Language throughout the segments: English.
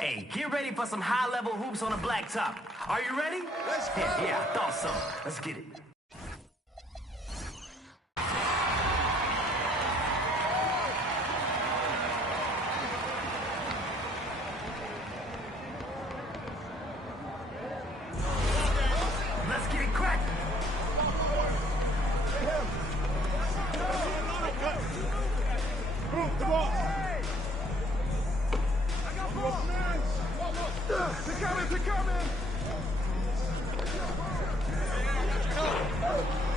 Hey, get ready for some high-level hoops on the blacktop. Are you ready? Let's go! Yeah, I thought so. Let's get it. Let's get it cracking. The ball! I got ball! They're coming!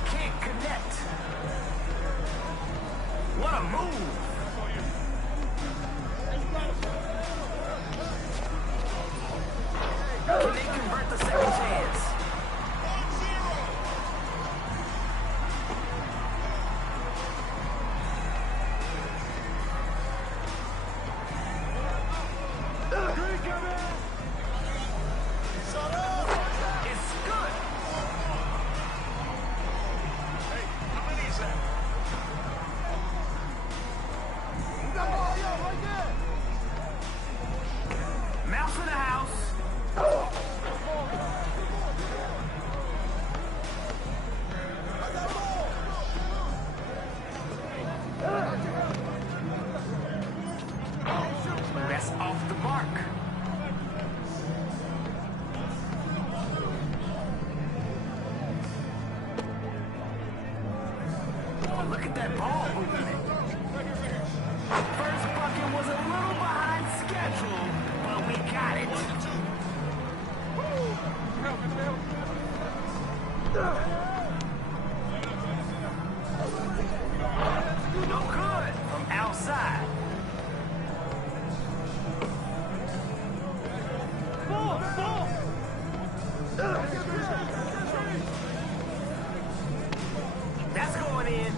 Can't connect. What a move. Can they convert the second chance? Mouse in the house. That's off the mark. Oh, look at that ball movement. First bucket was a little behind schedule, but we got it. No good from outside. That's going in.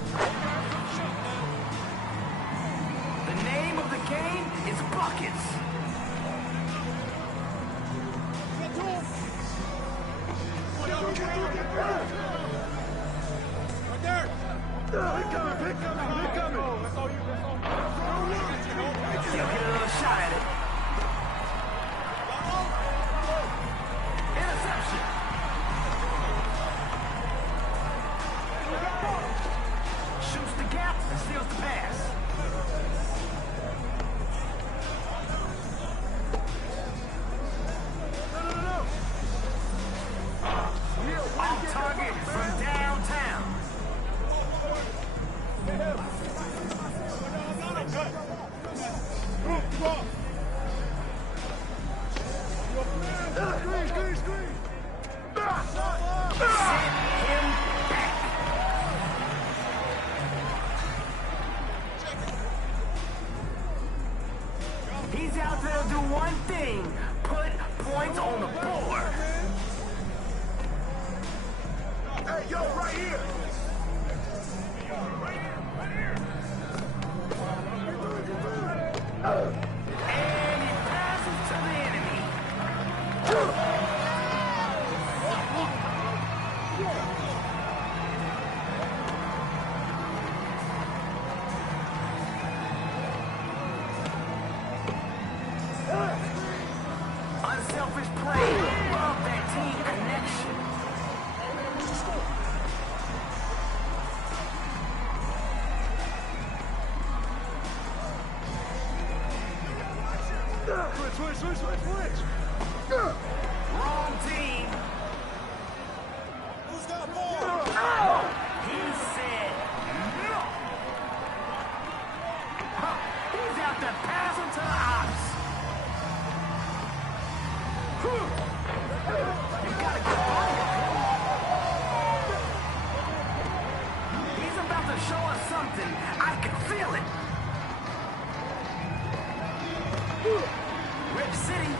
The name of the game is buckets. Right there! They're coming! Still get another shot at it. Interception. Shoots the gap and steals the pass. Off target from downtown. Screen! Send him back. He's out there to do one thing, put points on the board. Hey, yo, right here! And he passes to the enemy. Unselfish play. Love that team connection. Switch! Wrong team. Who's got ball? He said no. Huh. He's out there passing to the ops. You gotta get on it. He's about to show us something. I can feel it. Rip City.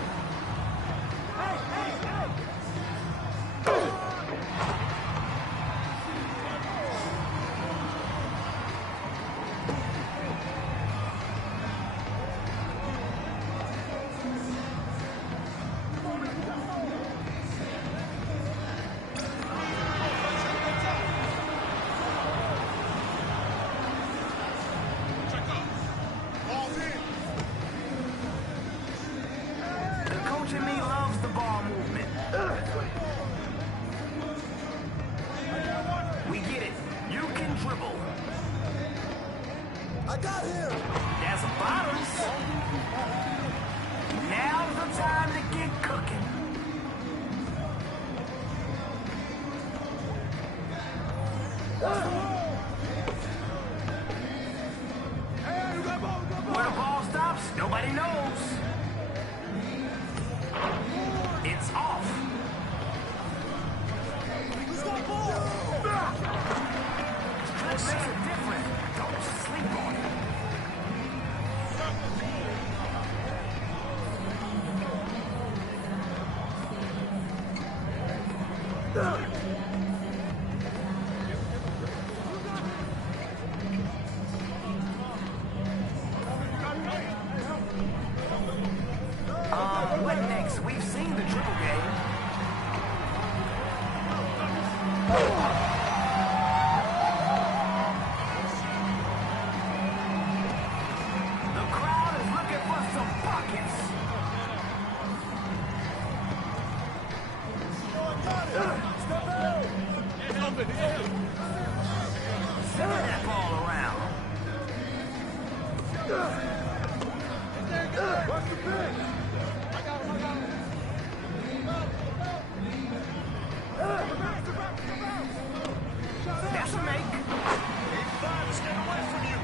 I got him! That's a bottles. Now's the time to get cooking. Hey, you got ball, you got ball! Where the ball stops, nobody knows. It's off. Let's go, ball! What makes it different? Don't sleep on it. What next? We've seen the dribble game. The crowd is looking for some buckets. Step out! Sending that ball around. Watch the pitch! That's a make. Stay away from you!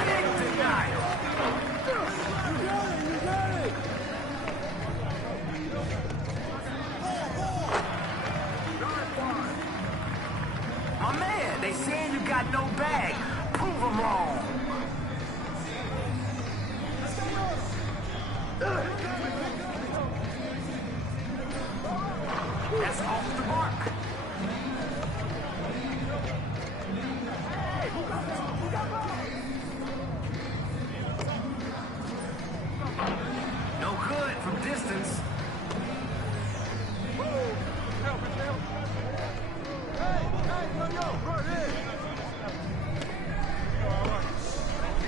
Big denial. My man, they saying you got no bag. Prove them wrong. That's off the mark. No good from distance.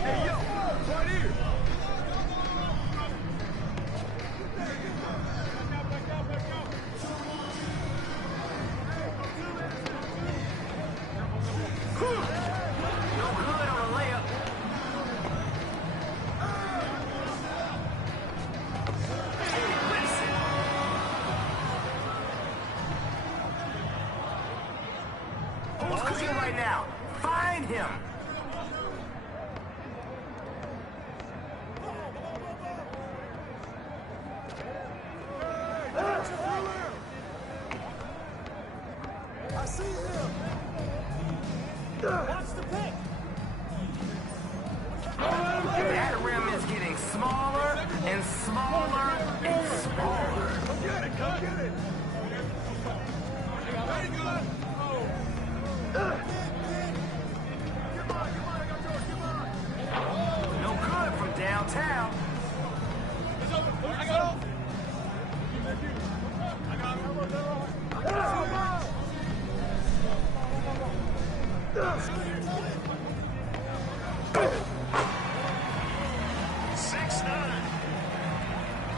Hey, yo! Right here! No good on a layup. Whips it. Who's cooking right now? Find him. I see him! Watch the pick! That rim is getting smaller and smaller and smaller. Come get it! Come get it! Very good! Come on, I got yours, come on! No good from downtown. I got him! I got him!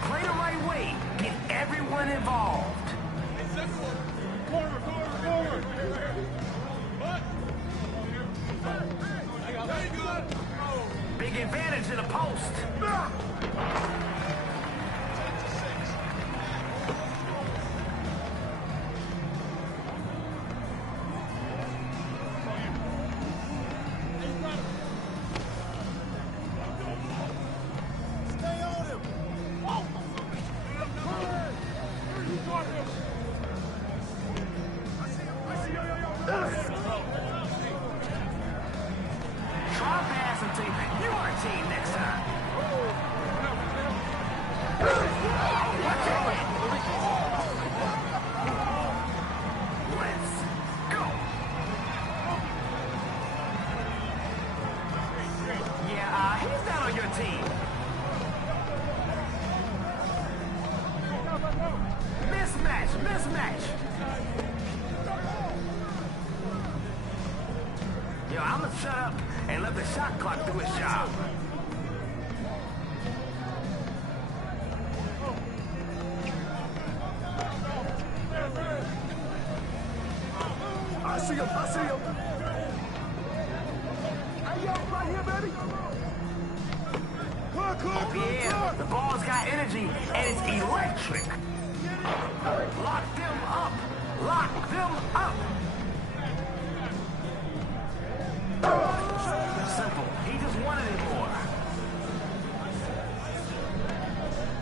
Play the right way. Get everyone involved. Big advantage in the post. Stay on him! Try passing to your team next time. match. Yo, I'ma shut up and let the shot clock do its job. I see him. I see him. Hey, yo, right here, baby. Clock, clock, Oh yeah, the ball's got energy and it's electric. Lock them up. Lock them up. Simple. He just wanted it more.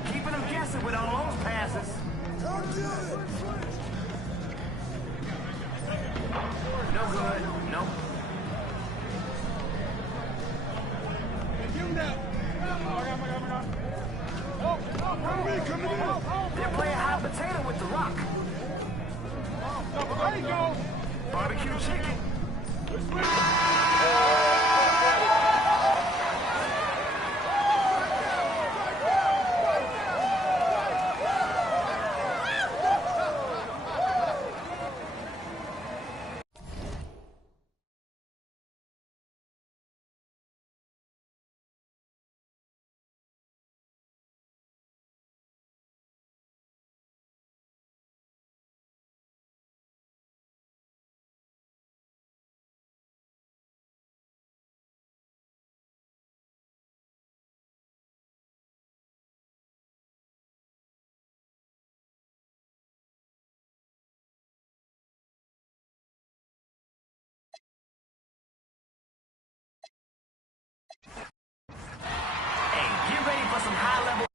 Keeping him guessing with all those passes. No good. Nope. They're playing hot potato with the rock. There you go. Barbecue chicken. Hey, get ready for some high level.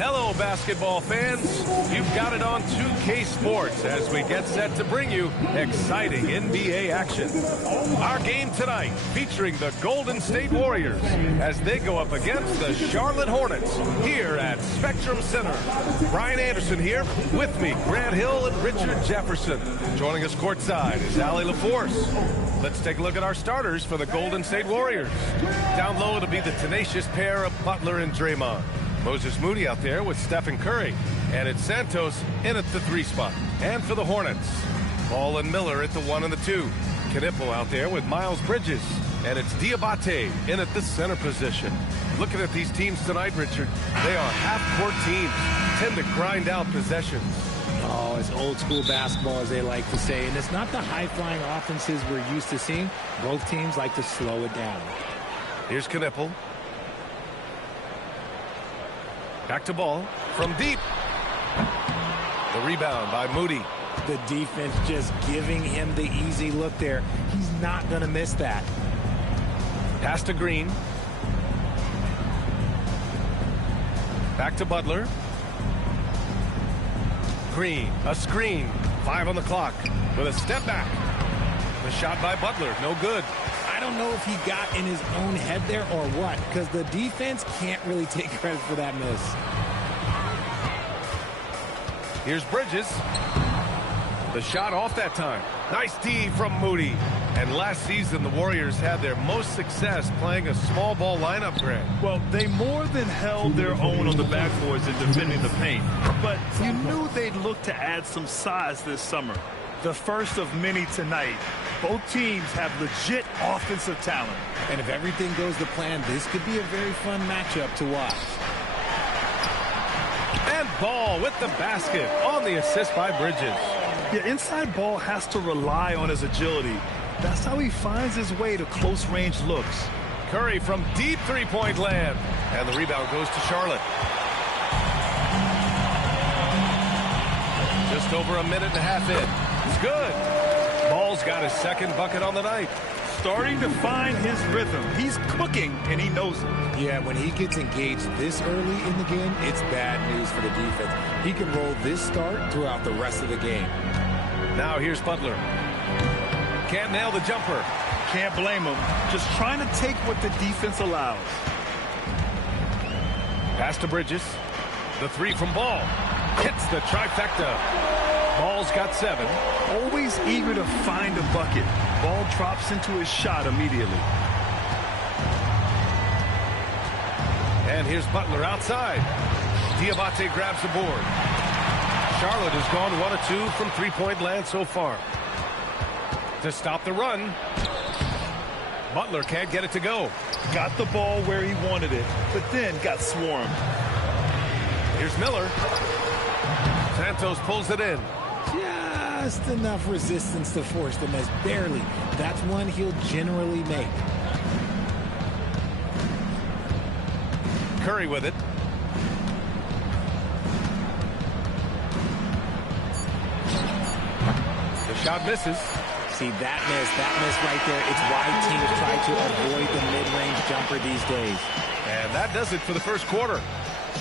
Hello, basketball fans. You've got it on 2K Sports as we get set to bring you exciting NBA action. Our game tonight featuring the Golden State Warriors as they go up against the Charlotte Hornets here at Spectrum Center. Brian Anderson here with me, Grant Hill and Richard Jefferson. Joining us courtside is Allie LaForce. Let's take a look at our starters for the Golden State Warriors. Down low, it'll be the tenacious pair of Butler and Draymond. Moses Moody out there with Stephen Curry. And it's Santos in at the 3 spot. And for the Hornets, Ball and Miller at the 1 and the 2. Knipple out there with Miles Bridges. And it's Diabate in at the center position. Looking at these teams tonight, Richard, they are half-court teams. Tend to grind out possessions. Oh, it's old school basketball, as they like to say. And it's not the high-flying offenses we're used to seeing. Both teams like to slow it down. Here's Knipple. Back to Ball from deep. The rebound by Moody. The defense just giving him the easy look there. He's not going to miss that. Pass to Green. Back to Butler. Green, a screen. 5 on the clock with a step back. The shot by Butler, no good. I don't know if he got in his own head there or what, because the defense can't really take credit for that miss. Here's Bridges. The shot off that time. Nice D from Moody. And last season, the Warriors had their most success playing a small ball lineup, Grant. Well, they more than held their own on the backboards in defending the paint. But you knew they'd look to add some size this summer. The first of many tonight. Both teams have legit offensive talent. And if everything goes to plan, this could be a very fun matchup to watch. And Ball with the basket on the assist by Bridges. Yeah, inside Ball has to rely on his agility. That's how he finds his way to close-range looks. Curry from deep three-point land. And the rebound goes to Charlotte. Just over a minute and a half in. It's good. Ball's got his second bucket on the night. Starting to find his rhythm. He's cooking, and he knows it. Yeah, when he gets engaged this early in the game, it's bad news for the defense. He can roll this start throughout the rest of the game. Now here's Butler. Can't nail the jumper. Can't blame him. Just trying to take what the defense allows. Pass to Bridges. The 3 from Ball. Hits the trifecta. Ball's got 7. Always eager to find a bucket. Ball drops into his shot immediately. And here's Butler outside. Diabate grabs the board. Charlotte has gone 1 of 2 from three-point land so far. To stop the run. Butler can't get it to go. Got the ball where he wanted it, but then got swarmed. Here's Miller. Santos pulls it in. Just enough resistance to force the miss. Barely. That's one he'll generally make. Curry with it. The shot misses. See, that miss right there, it's why teams try to avoid the mid-range jumper these days. And that does it for the first quarter.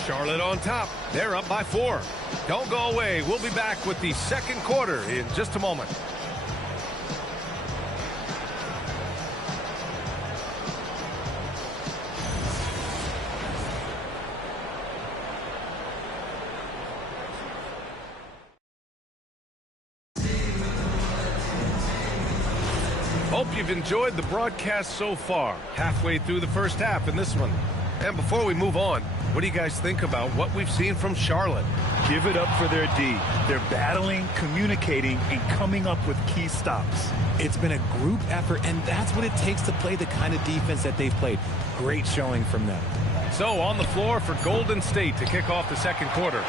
Charlotte on top. They're up by 4. Don't go away. We'll be back with the second quarter in just a moment. Hope you've enjoyed the broadcast so far. Halfway through the first half in this one. And before we move on, what do you guys think about what we've seen from Charlotte? Give it up for their D. They're battling, communicating, and coming up with key stops. It's been a group effort, and that's what it takes to play the kind of defense that they've played. Great showing from them. So on the floor for Golden State to kick off the second quarter.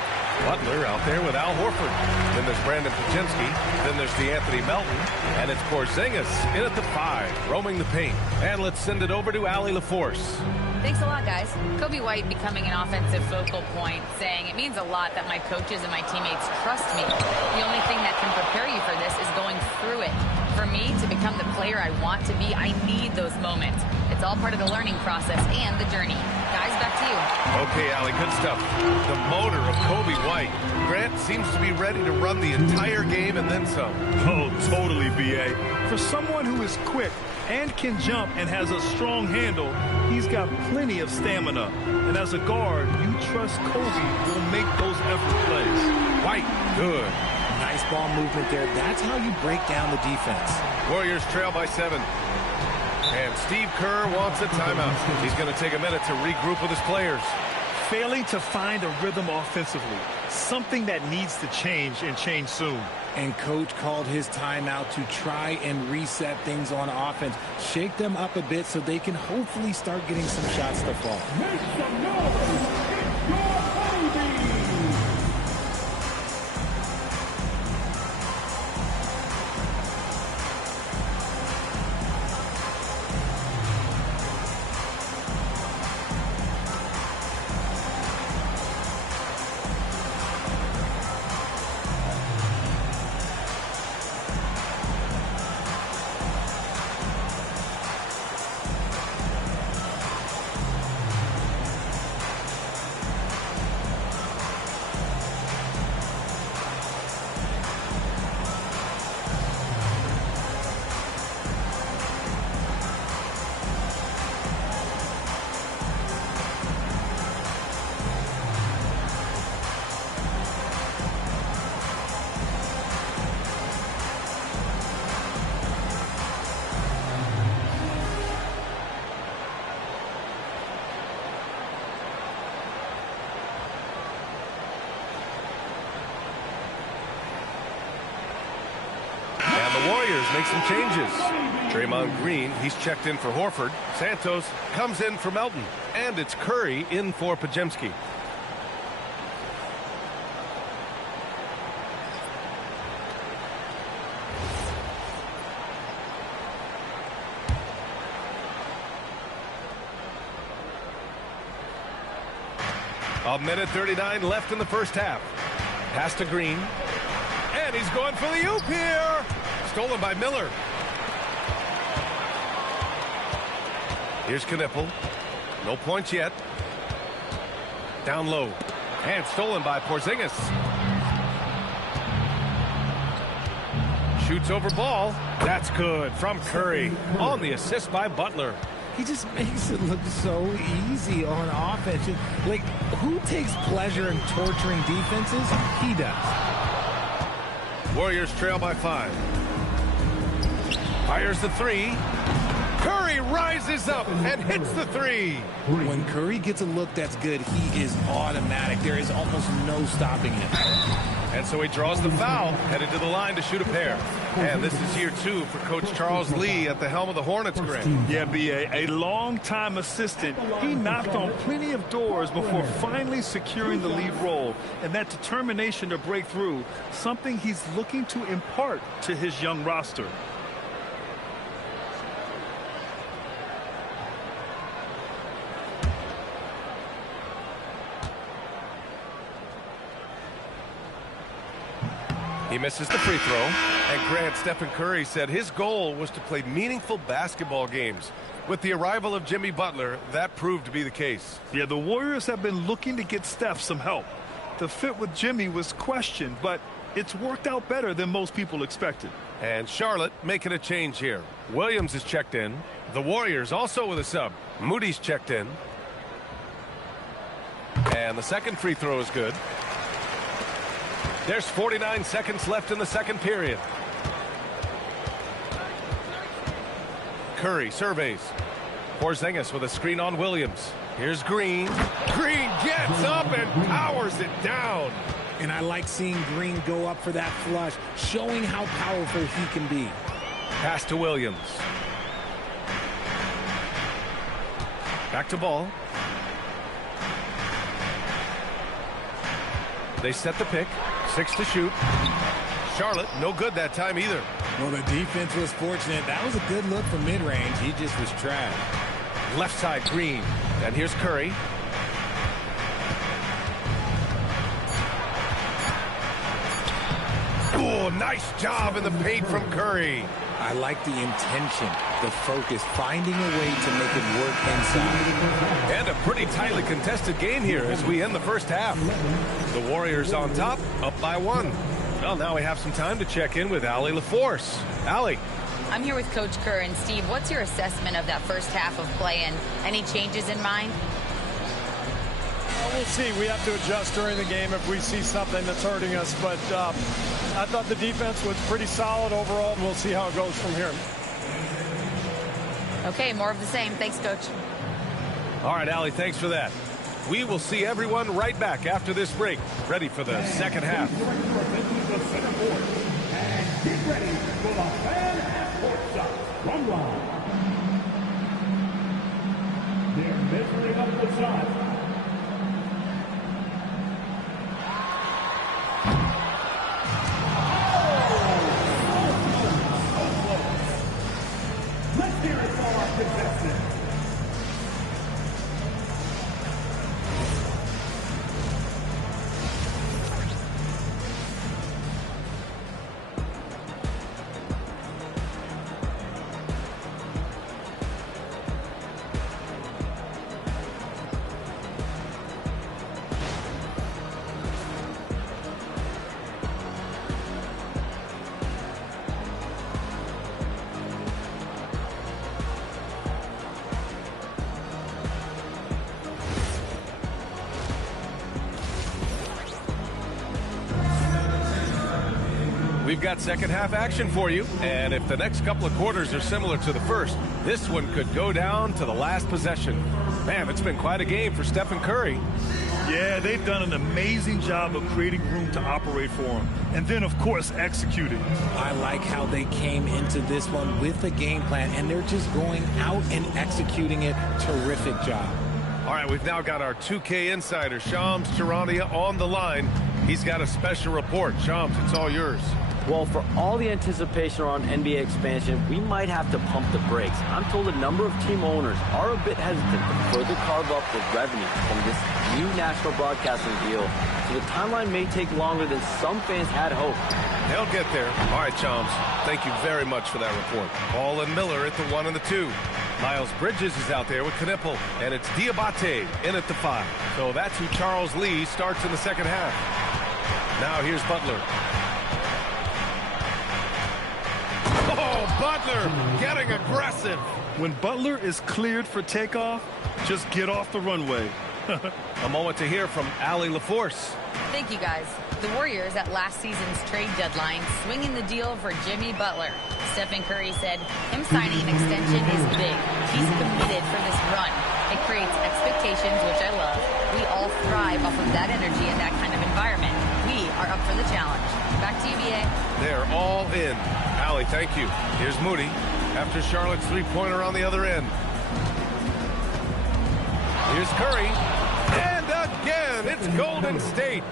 Butler out there with Al Horford. Then there's Brandon Paczynski. Then there's DeAnthony Melton. And it's Porzingis in at the 5, roaming the paint. And let's send it over to Allie LaForce. Thanks a lot, guys. Kobe White becoming an offensive focal point, saying it means a lot that my coaches and my teammates trust me. The only thing that can prepare you for this is going through it. For me to become the player I want to be, I need those moments. It's all part of the learning process and the journey. Guys, back to you. Okay, Allie, good stuff. The motor of Coby White. Grant seems to be ready to run the entire game and then some. Oh, totally, B.A. For someone who is quick and can jump and has a strong handle, he's got plenty of stamina. And as a guard, you trust Coby will make those effort plays. White, good. Nice ball movement there. That's how you break down the defense. Warriors trail by 7. And Steve Kerr wants a timeout. He's going to take a minute to regroup with his players. Failing to find a rhythm offensively, something that needs to change and change soon. And coach called his timeout to try and reset things on offense. Shake them up a bit so they can hopefully start getting some shots to fall. Make some noise. It's your Kobe. Warriors make some changes. Draymond Green, he's checked in for Horford. Santos comes in for Melton. And it's Curry in for Podziemski. A minute 39 left in the first half. Pass to Green. And he's going for the oop here. Stolen by Miller. Here's Knipple. No points yet. Down low. And stolen by Porzingis. Shoots over ball. That's good from Curry. On the assist by Butler. He just makes it look so easy on offense. Like, who takes pleasure in torturing defenses? He does. Warriors trail by 5. Fires the 3. Curry rises up and hits the 3. When Curry gets a look that's good, he is automatic. There is almost no stopping him. And so he draws the foul, headed to the line to shoot a pair. And this is year 2 for Coach Charles Lee at the helm of the Hornets, Grant. Yeah, B.A., a long-time assistant. He knocked on plenty of doors before finally securing the lead role. And that determination to break through, something he's looking to impart to his young roster. He misses the free throw. And Grant, Stephen Curry said his goal was to play meaningful basketball games. With the arrival of Jimmy Butler, that proved to be the case. Yeah, the Warriors have been looking to get Steph some help. The fit with Jimmy was questioned, but it's worked out better than most people expected. And Charlotte making a change here. Williams is checked in. The Warriors also with a sub. Moody's checked in. And the second free throw is good. There's 49 seconds left in the second period. Curry surveys. Porzingis with a screen on Williams. Here's Green. Green gets up and powers it down. And I like seeing Green go up for that flush, showing how powerful he can be. Pass to Williams. Back to ball. They set the pick. 6 to shoot. Charlotte, no good that time either. Well, the defense was fortunate. That was a good look from mid-range. He just was trash. Left side, Green. And here's Curry. Oh, nice job in the paint from Curry. I like the intention, the focus, finding a way to make it work inside. And a pretty tightly contested game here as we end the first half. The Warriors on top, up by 1. Well, now we have some time to check in with Allie LaForce. Allie. I'm here with Coach Kerr. And Steve, what's your assessment of that first half of play and any changes in mind? Well, we'll see. We have to adjust during the game if we see something that's hurting us. But I thought the defense was pretty solid overall, and we'll see how it goes from here. Okay, more of the same. Thanks, Coach. All right, Allie, thanks for that. We will see everyone right back after this break, ready for the second half. And get ready for the Fan Half Court Shot. Run line. They're measuring up the shot. Let's hear it for our contestants. We've got second half action for you, and if the next couple of quarters are similar to the first, this one could go down to the last possession. Man, it's been quite a game for Stephen Curry. Yeah, they've done an amazing job of creating room to operate for him. And then, of course, executing. I like how they came into this one with a game plan, and they're just going out and executing it. Terrific job. All right, we've now got our 2K insider, Shams Charania, on the line. He's got a special report. Shams, it's all yours. Well, for all the anticipation around NBA expansion, we might have to pump the brakes. I'm told a number of team owners are a bit hesitant to further carve up the revenue from this new national broadcasting deal, so the timeline may take longer than some fans had hoped. They'll get there. All right, Shams, thank you very much for that report. Ball and Miller at the 1 and the 2. Miles Bridges is out there with Knipple, and it's Diabate in at the 5. So that's who Charles Lee starts in the second half. Now here's Butler. Oh, Butler getting aggressive. When Butler is cleared for takeoff, just get off the runway. A moment to hear from Allie LaForce. Thank you, guys. The Warriors at last season's trade deadline swinging the deal for Jimmy Butler. Stephen Curry said him signing an extension is big. He's committed for this run. It creates expectations, which I love. We all thrive off of that energy and that kind of environment. We are up for the challenge. Back to you, BA. They're all in. Allie, thank you. Here's Moody after Charlotte's three-pointer on the other end. Here's Curry. And again, it's Golden State.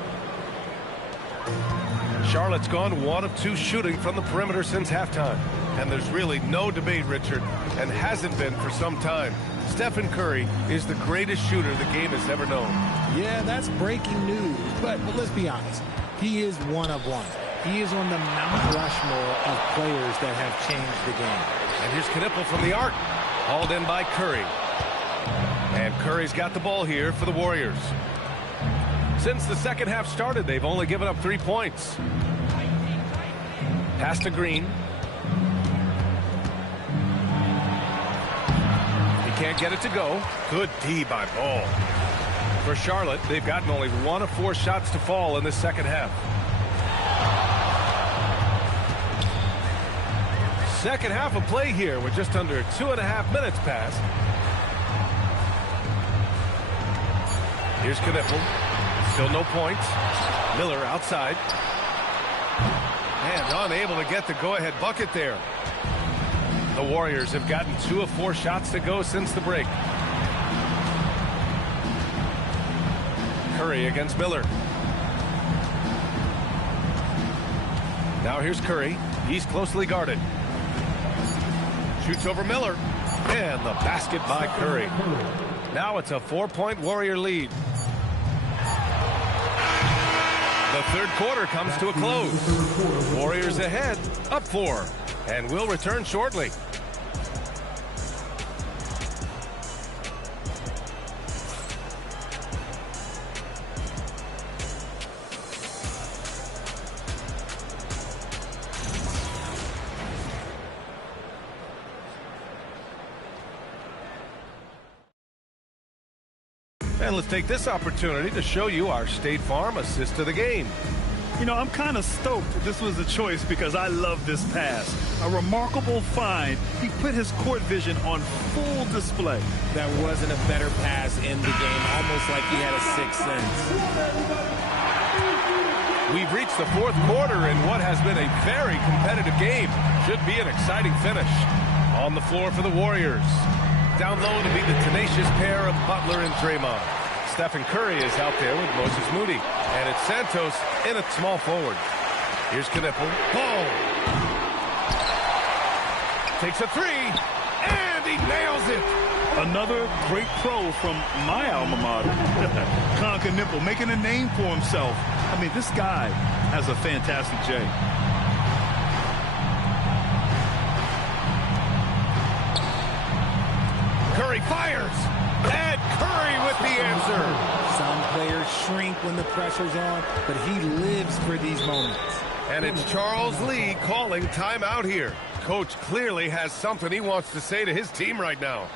Charlotte's gone 1 of 2 shooting from the perimeter since halftime. And there's really no debate, Richard, and hasn't been for some time. Stephen Curry is the greatest shooter the game has ever known. Yeah, that's breaking news. But let's be honest. He is one of one. He is on the Mount Rushmore of players that have changed the game. And here's Knipple from the arc. Hauled in by Curry. And Curry's got the ball here for the Warriors. Since the second half started, they've only given up 3 points. Pass to Green. He can't get it to go. Good D by Ball. For Charlotte, they've gotten only 1 of 4 shots to fall in this second half. Second half of play here with just under 2.5 minutes passed. Here's Knipple. Still no points. Miller outside. And unable to get the go-ahead bucket there. The Warriors have gotten 2 of 4 shots to go since the break. Curry against Miller. Now here's Curry. He's closely guarded. Shoots over Miller. And the basket by Curry. Now it's a 4-point Warrior lead. The third quarter comes to a close. Warriors ahead, up 4. And we'll return shortly. And let's take this opportunity to show you our State Farm assist to the game. You know, I'm kind of stoked that this was a choice because I love this pass. A remarkable find. He put his court vision on full display. That wasn't a better pass in the game, almost like he had a sixth sense. We've reached the fourth quarter in what has been a very competitive game. Should be an exciting finish. On the floor for the Warriors. Down low to be the tenacious pair of Butler and Draymond. Stephen Curry is out there with Moses Moody. And it's Santos in at small forward. Here's Knipple. Ball. Takes a three. And he nails it. Another great pro from my alma mater. Con Knipple making a name for himself. I mean, this guy has a fantastic J. Curry fires. And Curry with the answer. Some players shrink when the pressure's on, but he lives for these moments. And it's Charles Lee calling timeout here. Coach clearly has something he wants to say to his team right now.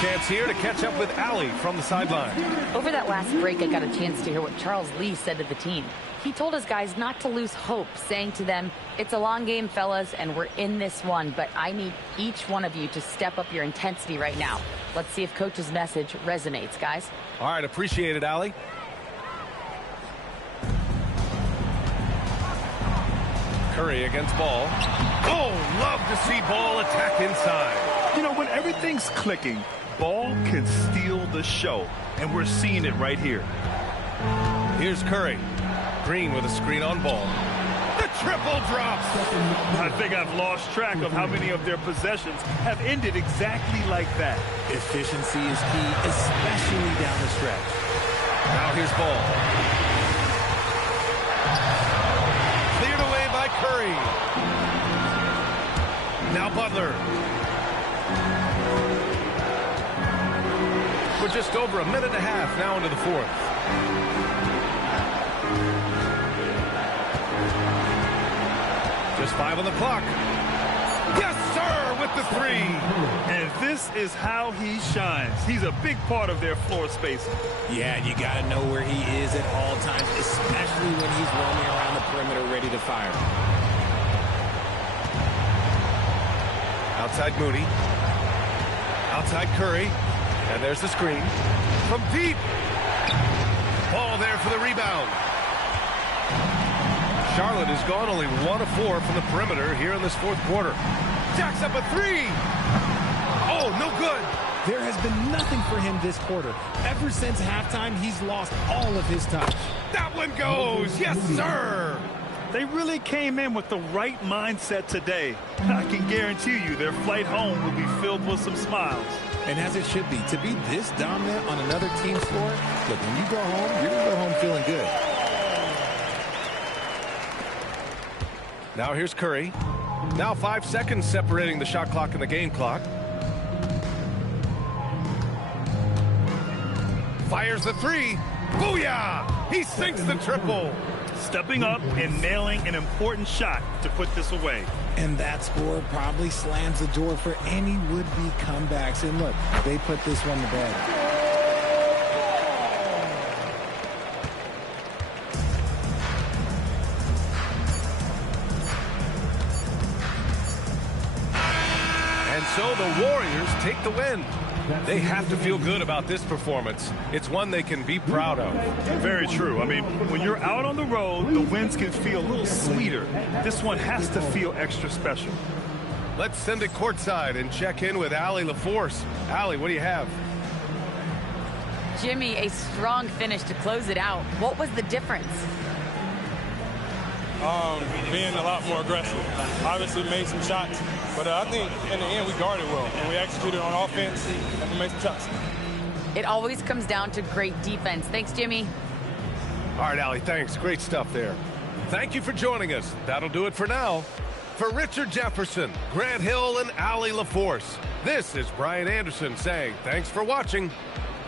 Chance here to catch up with Allie from the sideline. Over that last break, I got a chance to hear what Charles Lee said to the team. He told his guys not to lose hope, saying to them, it's a long game, fellas, and we're in this one, but I need each one of you to step up your intensity right now. Let's see if Coach's message resonates, guys. All right, appreciate it, Allie. Curry against Ball. Oh, love to see Ball attack inside. You know, when everything's clicking, Ball can steal the show, and we're seeing it right here. Here's Curry. Green with a screen on Ball. The triple drops. I think I've lost track of how many of their possessions have ended exactly like that. Efficiency is key, especially down the stretch. Now here's Ball. Cleared away by Curry. Now Butler. We're just over a minute and a half now into the fourth. Just 5 on the clock. Yes, sir, with the three. And this is how he shines. He's a big part of their floor spacing. Yeah, you got to know where he is at all times, especially when he's roaming around the perimeter ready to fire. Outside Moody. Outside Curry. And there's the screen. From deep. Ball there for the rebound. Charlotte has gone only 1 of 4 from the perimeter here in this fourth quarter. Jacks up a three. Oh, no good. There has been nothing for him this quarter. Ever since halftime, he's lost all of his touch. That one goes. Yes, sir. They really came in with the right mindset today. I can guarantee you their flight home will be filled with some smiles. And as it should be, to be this dominant on another team's floor, look, when you go home, you're going to go home feeling good. Now here's Curry. Now 5 seconds separating the shot clock and the game clock. Fires the three. Booyah! He sinks the triple. Stepping up and nailing an important shot to put this away. And that score probably slams the door for any would-be comebacks. And look, they put this one to bed. And so the Warriors take the win. They have to feel good about this performance. It's one they can be proud of. Very true. I mean, when you're out on the road, the wins can feel a little sweeter. This one has to feel extra special. Let's send it courtside and check in with Allie LaForce. Allie, what do you have? Jimmy, a strong finish to close it out. What was the difference? Being a lot more aggressive. Obviously made some shots, but I think in the end we guarded well and we executed on offense and we made some shots. It always comes down to great defense. Thanks, Jimmy. All right, Allie, thanks. Great stuff there. Thank you for joining us. That'll do it for now. For Richard Jefferson, Grant Hill, and Allie LaForce, this is Brian Anderson saying thanks for watching.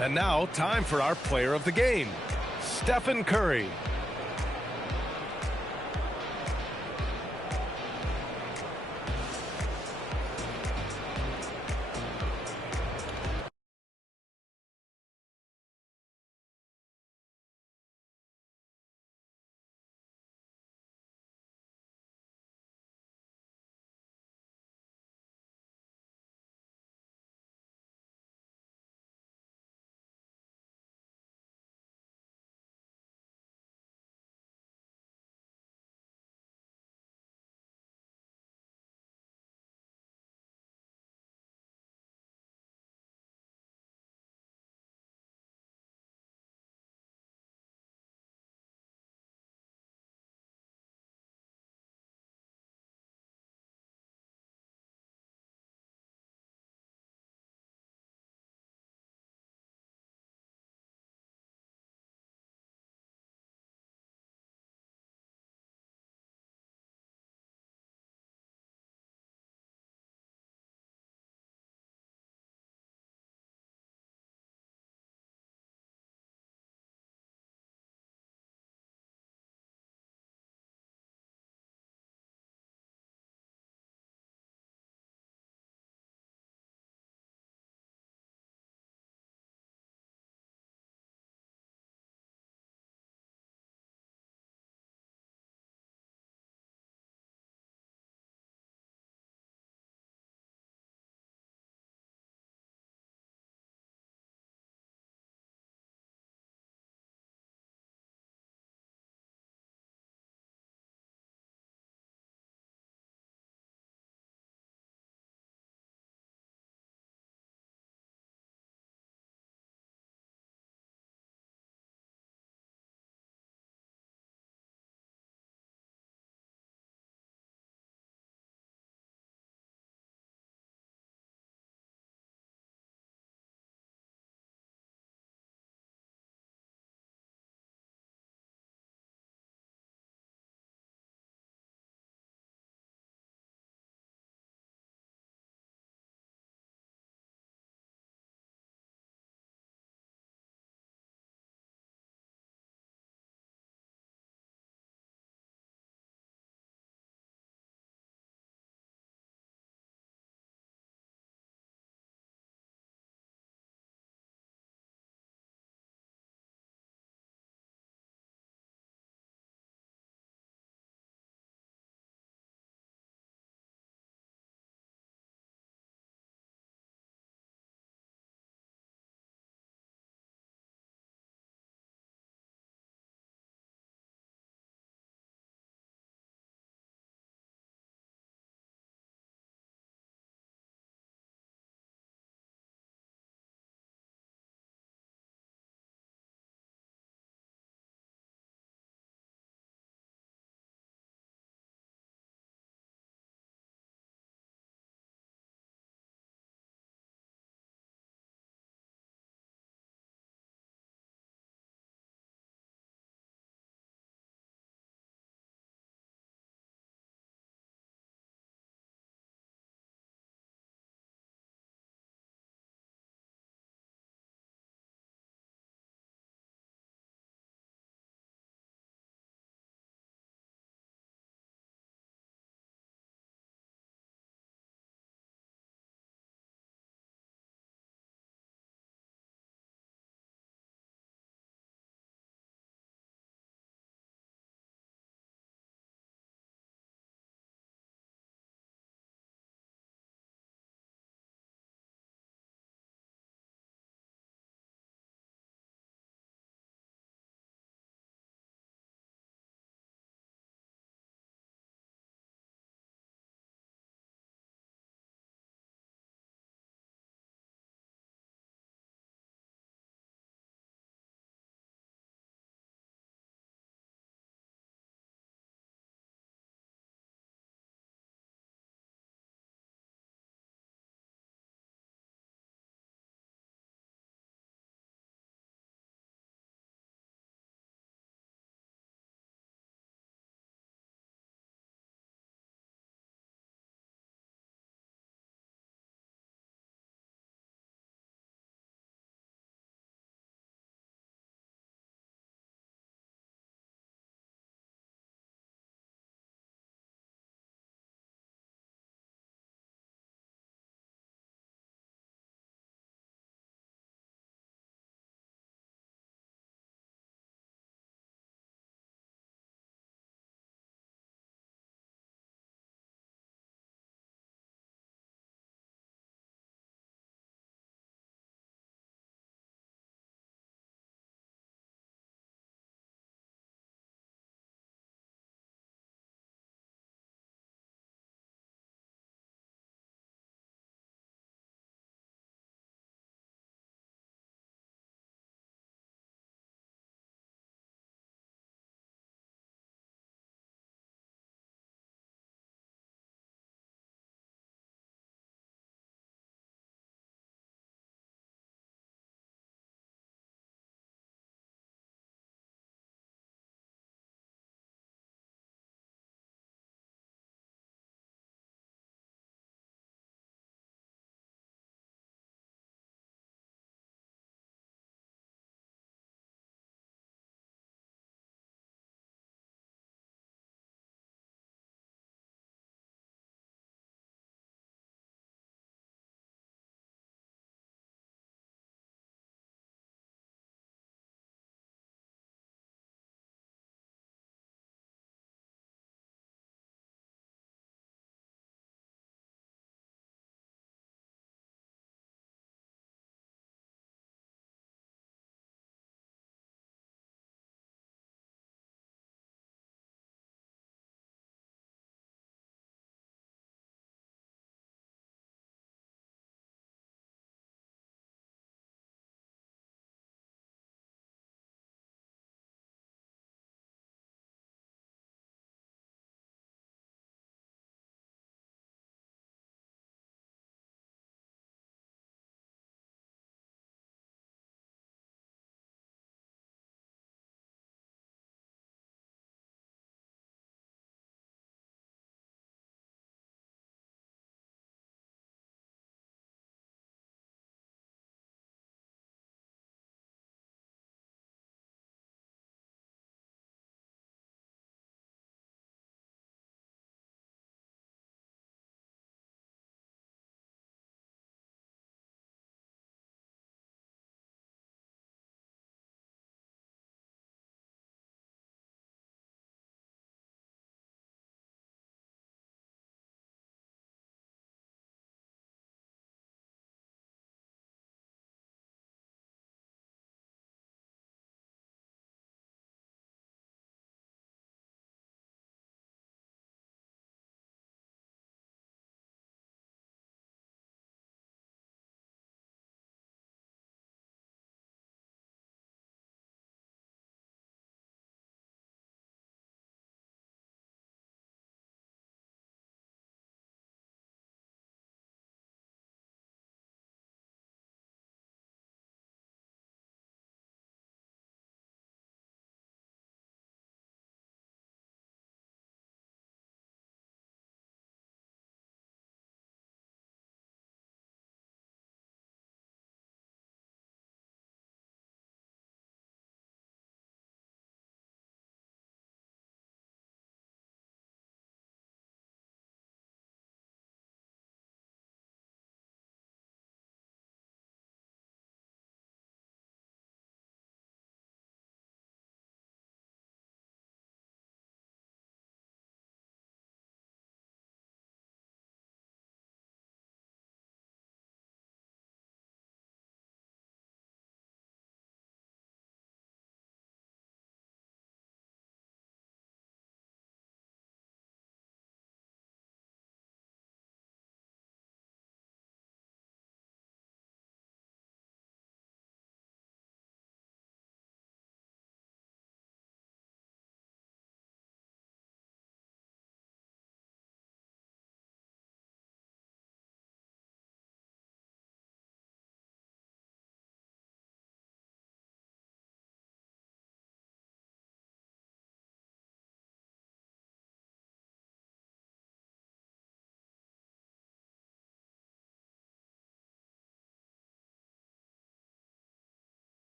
And now, time for our player of the game, Stephen Curry.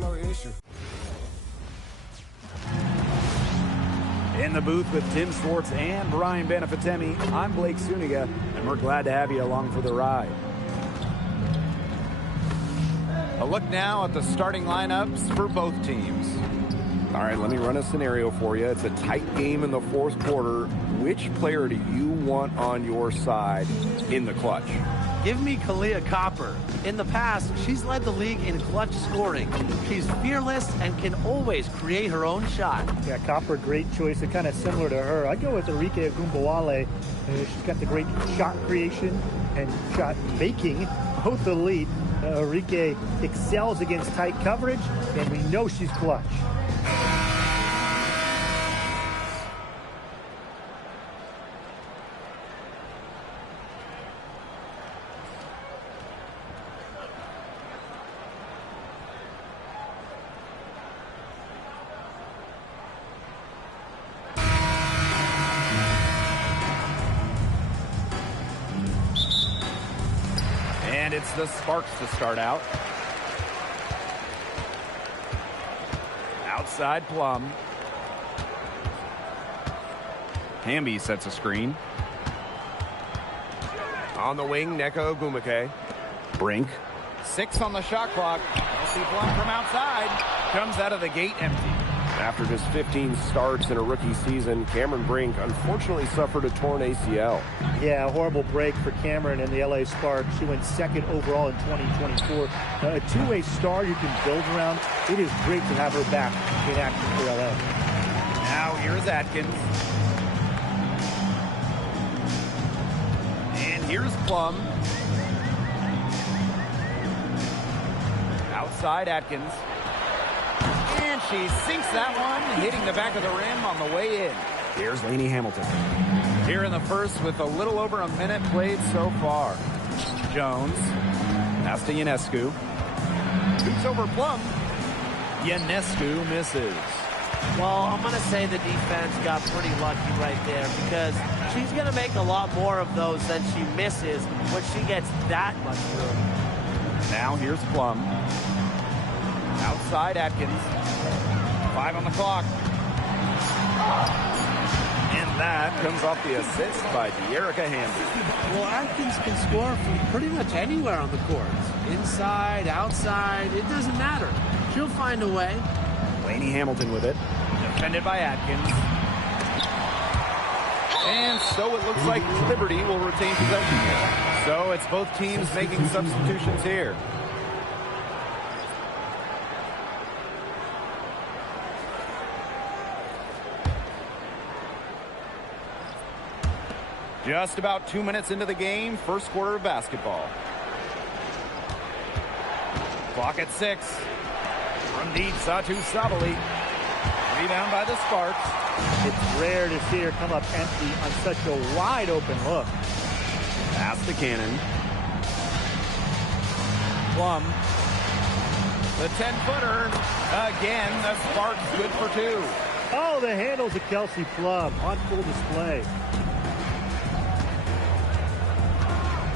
No issue. In the booth with Tim Swartz and Brian Benefitemi, I'm Blake Suniga, and we're glad to have you along for the ride. A look now at the starting lineups for both teams. All right, let me run a scenario for you. It's a tight game in the fourth quarter. Which player do you want on your side in the clutch? Give me Kahleah Copper. In the past, she's led the league in clutch scoring. She's fearless and can always create her own shot. Yeah, Copper, great choice. They're kind of similar to her. I go with Arike Ogunbowale. She's got the great shot creation and shot making, both elite. Arike excels against tight coverage, and we know she's clutch. And it's the Sparks to start out. Outside Plum. Hamby sets a screen. On the wing, Nneka Ogwumike. Brink. 6 on the shot clock. Kelsey Plum from outside. Comes out of the gate empty. After just 15 starts in a rookie season, Cameron Brink unfortunately suffered a torn ACL. Yeah, a horrible break for Cameron and the LA Sparks. She went second overall in 2024. A two-way star you can build around. It is great to have her back in action for LA. Now here's Atkins. And here's Plum. Outside Atkins. And she sinks that one, hitting the back of the rim on the way in. Here's Lainey Hamilton. Here in the first with a little over a minute played so far. Jones. Pass to Ionescu. Shoots over Plum. Ionescu misses. Well, I'm going to say the defense got pretty lucky right there because she's going to make a lot more of those than she misses when she gets that much room. Now here's Plum. Outside Atkins. 5 on the clock. And that comes off the assist by De'Erica Hamby. Well, Atkins can score from pretty much anywhere on the court. Inside, outside, it doesn't matter. She'll find a way. Lainey Hamilton with it. Defended by Atkins. And so it looks like Liberty will retain possession here. So it's both teams making substitutions here. Just about 2 minutes into the game, first quarter of basketball. Clock at 6. From deep, Satu Sabali. Rebound by the Sparks. It's rare to see her come up empty on such a wide open look. Pass to Cannon. Plum. The 10-footer. Again, the Sparks good for 2. Oh, the handles of Kelsey Plum on full display.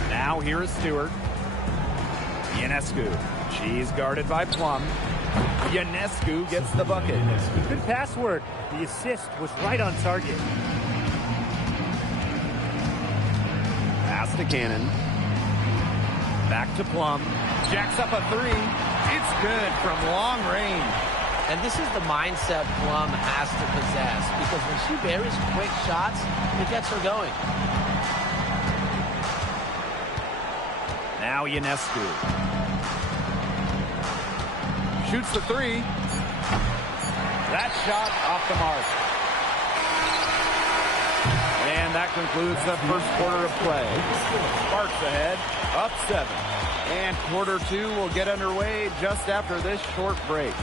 Now here is Stewart. Ionescu. She's guarded by Plum. Ionescu gets the bucket. Good pass work. The assist was right on target. Pass to Cannon. Back to Plum. Jacks up a 3. It's good from long range. And this is the mindset Plum has to possess because when she buries quick shots, it gets her going. Now Ionescu. Shoots the 3. That shot off the mark. And that concludes the first quarter of play. Sparks ahead, up 7. And quarter 2 will get underway just after this short break.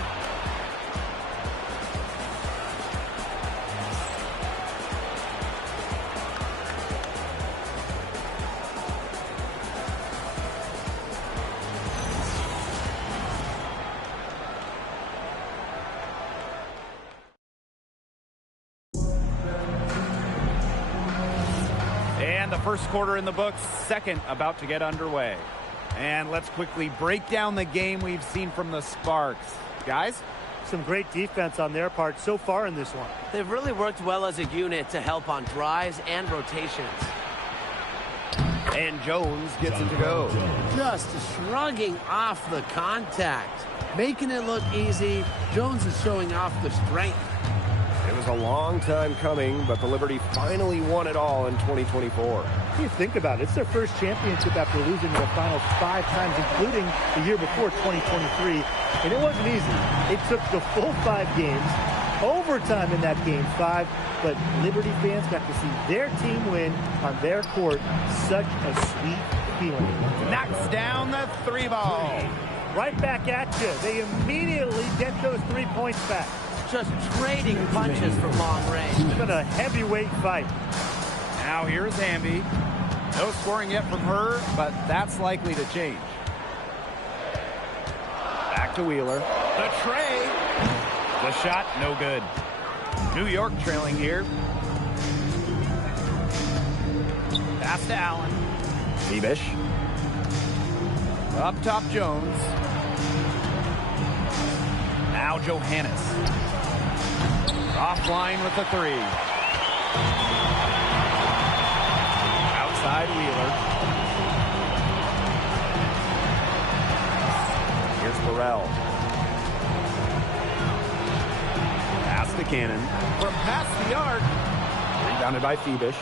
First quarter in the books, second about to get underway. And let's quickly break down the game we've seen from the Sparks. Guys? Some great defense on their part so far in this one. They've really worked well as a unit to help on drives and rotations. And Jones gets it to go. Just shrugging off the contact. Making it look easy. Jones is showing off the strength. It was a long time coming, but the Liberty finally won it all in 2024. You think about it, it's their first championship after losing in the finals 5 times, including the year before, 2023. And it wasn't easy. It took the full 5 games, overtime in that game 5, but Liberty fans got to see their team win on their court. Such a sweet feeling. Knocks down the 3 ball. Right back at you. They immediately get those 3 points back. Just trading punches from long range. It's been a heavyweight fight. Now here's Hamby. No scoring yet from her, but that's likely to change. Back to Wheeler. The tray. The shot, no good. New York trailing here. Pass to Allen. Bebish. Up top, Jones. Now Johannes. Offline with the 3. Outside Wheeler. Here's Burrell. Pass to Cannon. From past the arc. Rebounded by Phoebish.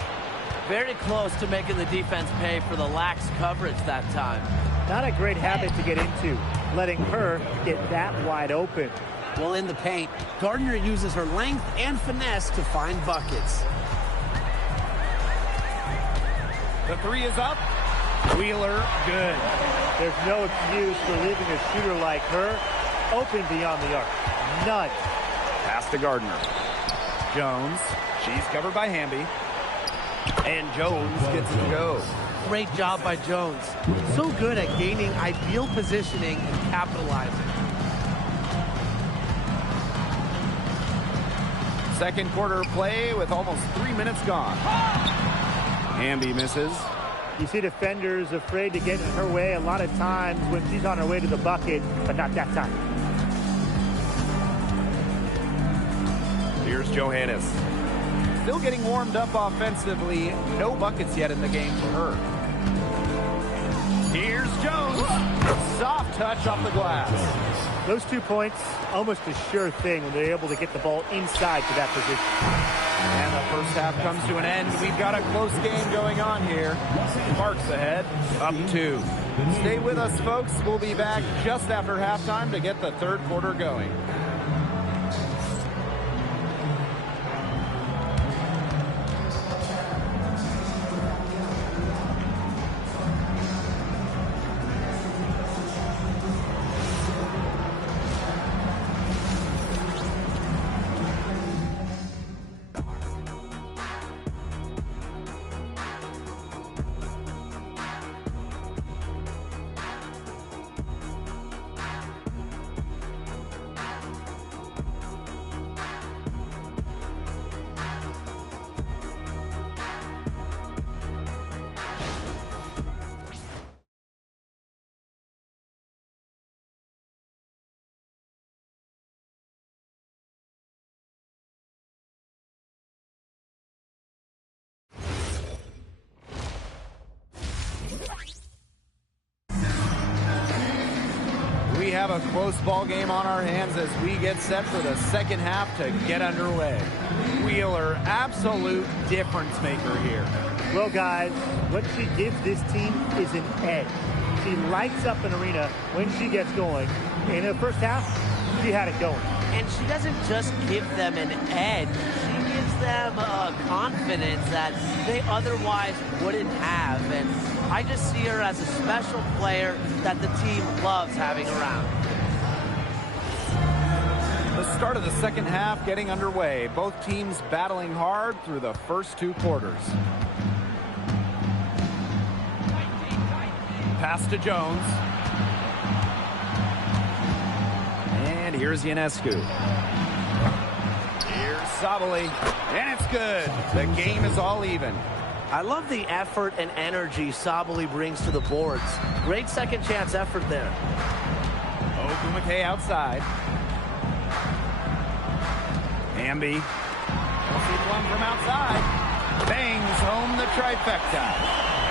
Very close to making the defense pay for the lax coverage that time. Not a great habit to get into, letting her get that wide open. Well, in the paint, Gardner uses her length and finesse to find buckets. The 3 is up. Wheeler, good. There's no excuse for leaving a shooter like her open beyond the arc. None. Pass to Gardner. Jones. She's covered by Hamby. And Jones gets it to go. Great job by Jones. So good at gaining ideal positioning and capitalizing. Second quarter play with almost 3 minutes gone. Hamby misses. You see defenders afraid to get in her way a lot of times when she's on her way to the bucket, but not that time. Here's Johannes. Still getting warmed up offensively. No buckets yet in the game for her. Here's Jones. Soft touch off the glass. Those 2 points, almost a sure thing when they're able to get the ball inside to that position. And the first half comes to an end. We've got a close game going on here. Sparks ahead, up 2. Stay with us, folks. We'll be back just after halftime to get the third quarter going. We have a close ball game on our hands as we get set for the second half to get underway. Wheeler, absolute difference maker here. Well, guys, what she gives this team is an edge. She lights up an arena when she gets going. In the first half, she had it going. And she doesn't just give them an edge. She gives them a confidence that they otherwise wouldn't have. And I just see her as a special player that the team loves having around. The start of the second half getting underway. Both teams battling hard through the first 2 quarters. Pass to Jones. And here's Ionescu. Here's Sabally. And it's good. The game is all even. I love the effort and energy Sabally brings to the boards. Great second chance effort there. Ogwumike outside. Hamby. Kelsey Plum from outside. Bangs home the trifecta.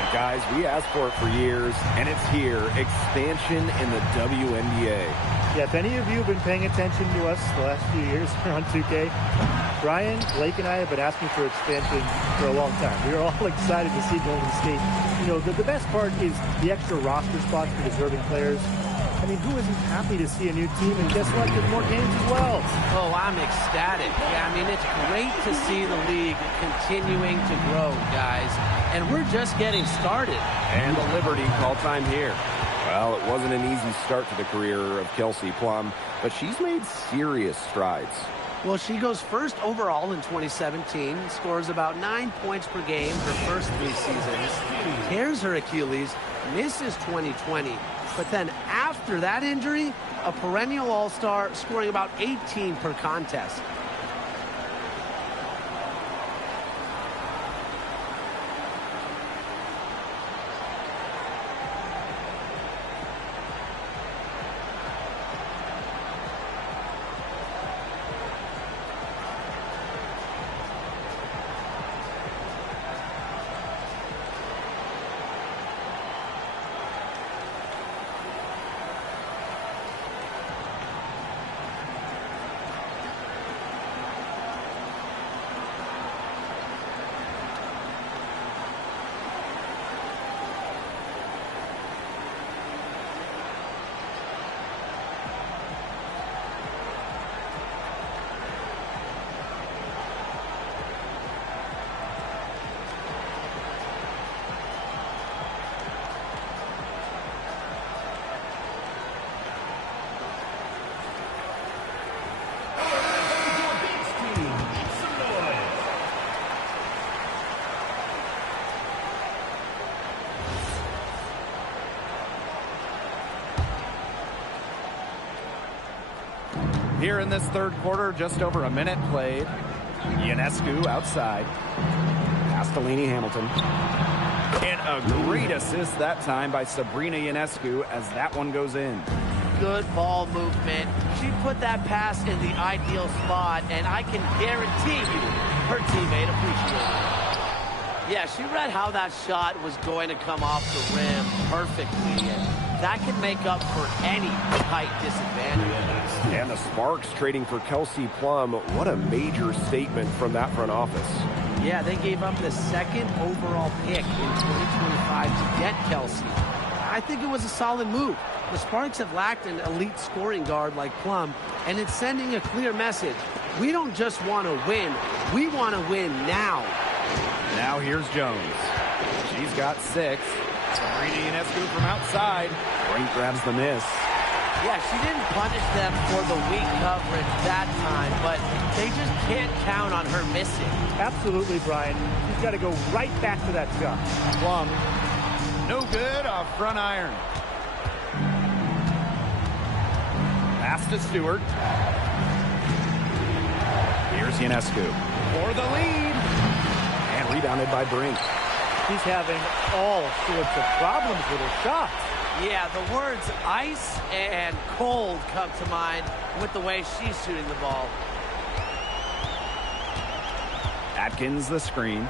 And guys, we asked for it for years, and it's here. Expansion in the WNBA. Yeah, if any of you have been paying attention to us the last few years on 2K, Brian, Blake, and I have been asking for expansion for a long time. We are all excited to see Golden State. You know, the best part is the extra roster spots for deserving players. I mean, who isn't happy to see a new team? And guess what? There's more games as well. Oh, I'm ecstatic. Yeah, I mean, it's great to see the league continuing to grow, guys. And we're just getting started. And the Liberty call time here. Well, it wasn't an easy start to the career of Kelsey Plum, but she's made serious strides. Well, she goes first overall in 2017, scores about 9 points per game her first 3 seasons, tears her Achilles, misses 2020. But then after that injury, a perennial all-star, scoring about 18 per contest. Here in this third quarter, just over a minute played. Ionescu outside. Pass to Lainey Hamilton. And a great assist that time by Sabrina Ionescu as that one goes in. Good ball movement. She put that pass in the ideal spot, and I can guarantee you her teammate appreciated it. Yeah, she read how that shot was going to come off the rim perfectly, and that can make up for any height disadvantage. And the Sparks trading for Kelsey Plum. What a major statement from that front office. Yeah, they gave up the second overall pick in 2025 to get Kelsey. I think it was a solid move. The Sparks have lacked an elite scoring guard like Plum, and it's sending a clear message. We don't just want to win, we want to win now. Now here's Jones. She's got 6. Sabrina Ionescu from outside. Brink grabs the miss. Yeah, she didn't punish them for the weak coverage that time, but they just can't count on her missing. Absolutely, Brian. She's got to go right back to that shot. Plum. No good off front iron. Pass to Stewart. Here's Ionescu for the lead. And rebounded by Brink. She's having all sorts of problems with her shots. Yeah, the words ice and cold come to mind with the way she's shooting the ball. Atkins the screen.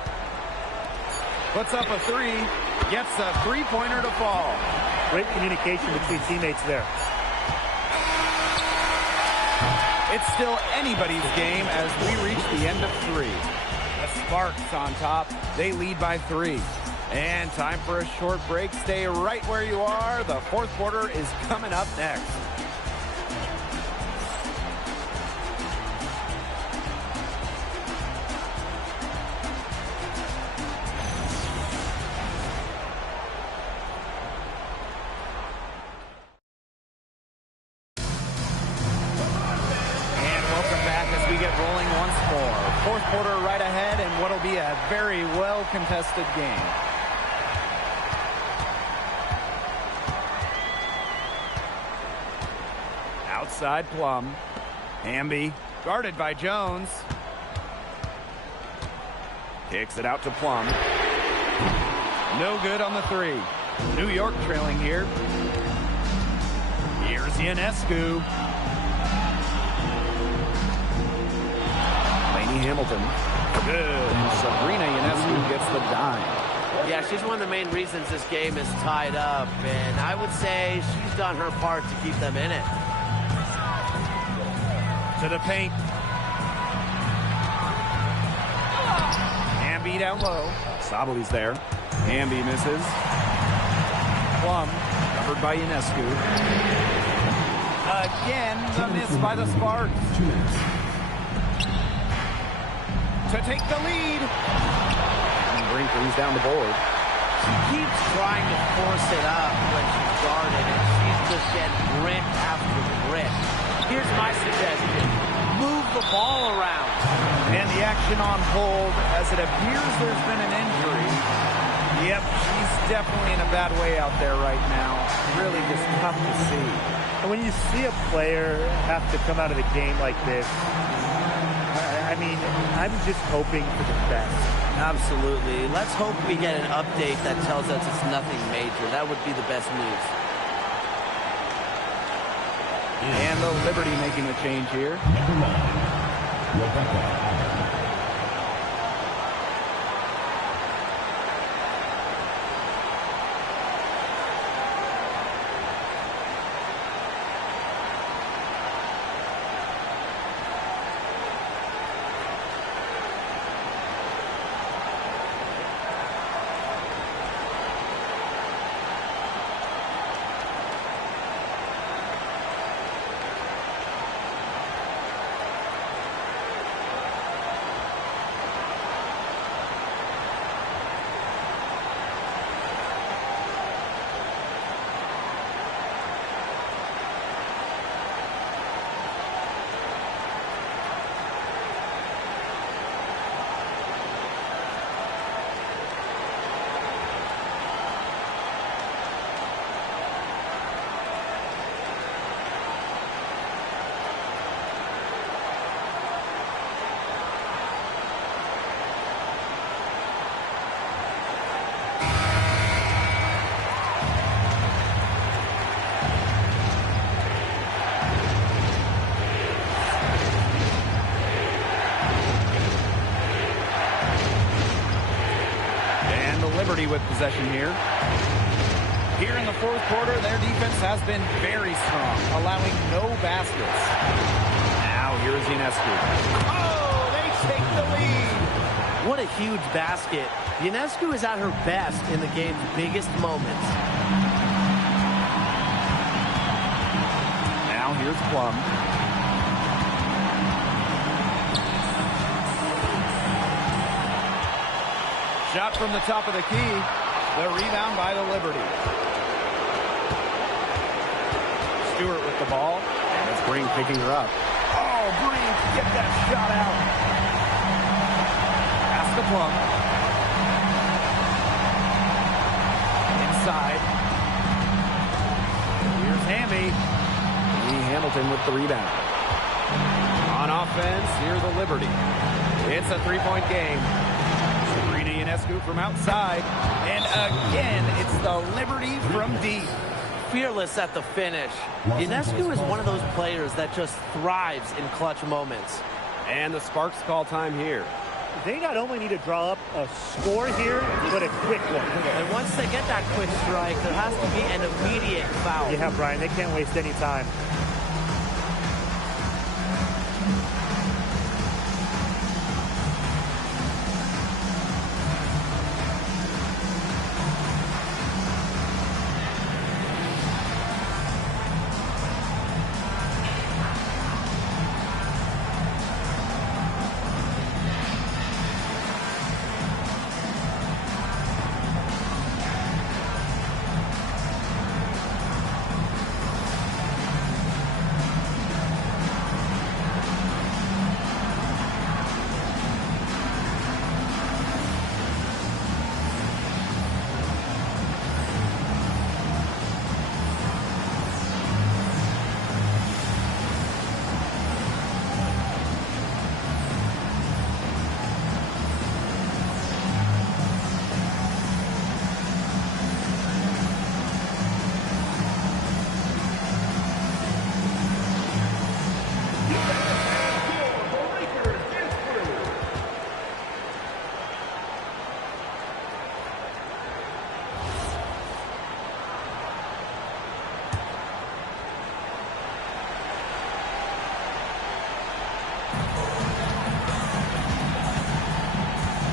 Puts up a 3. Gets a 3-pointer to fall. Great communication between teammates there. It's still anybody's game as we reach the end of 3. The Sparks on top. They lead by 3. And time for a short break. Stay right where you are. The fourth quarter is coming up next. And welcome back as we get rolling once more. Fourth quarter right ahead and what'll be a very well contested game. Outside Plum. Hamby guarded by Jones. Kicks it out to Plum. No good on the 3. New York trailing here. Here's Ionescu. Hamilton. Good. Sabrina Ionescu gets the dime. Yeah, she's one of the main reasons this game is tied up, and I would say she's done her part to keep them in it. To the paint. Hamby down low. Sabali's there. Hamby misses. Plum, covered by Ionescu. Again, the miss by the Sparks. To take the lead. And Brinkley's down the board. She keeps trying to force it up when she's guarded, and she's just getting brick after brick. Here's my suggestion. Move the ball around. And the action on hold as it appears there's been an injury. Yep, she's definitely in a bad way out there right now. Really just tough to see. And when you see a player have to come out of the game like this, I mean, I'm just hoping for the best. Absolutely. Let's hope we get an update that tells us it's nothing major. That would be the best news. And the Liberty making a change here. Rebecca. Liberty with possession here. Here in the fourth quarter, their defense has been very strong, allowing no baskets. Now here's Ionescu. Oh, they take the lead. What a huge basket. Ionescu is at her best in the game's biggest moments. Now here's Plum. Shot from the top of the key. The rebound by the Liberty. Stewart with the ball. And it's Breen picking her up. Oh, Breen, get that shot out. Pass to Plum. Inside. Here's Hamby. Lee Hamilton with the rebound. On offense, here's the Liberty. It's a three-point game. Ionescu from outside, and again, it's the Liberty from deep. Fearless at the finish. Ionescu is one of those players that just thrives in clutch moments. And the Sparks call time here. They not only need to draw up a score here, but a quick one. And once they get that quick strike, there has to be an immediate foul. Yeah, Brian, they can't waste any time.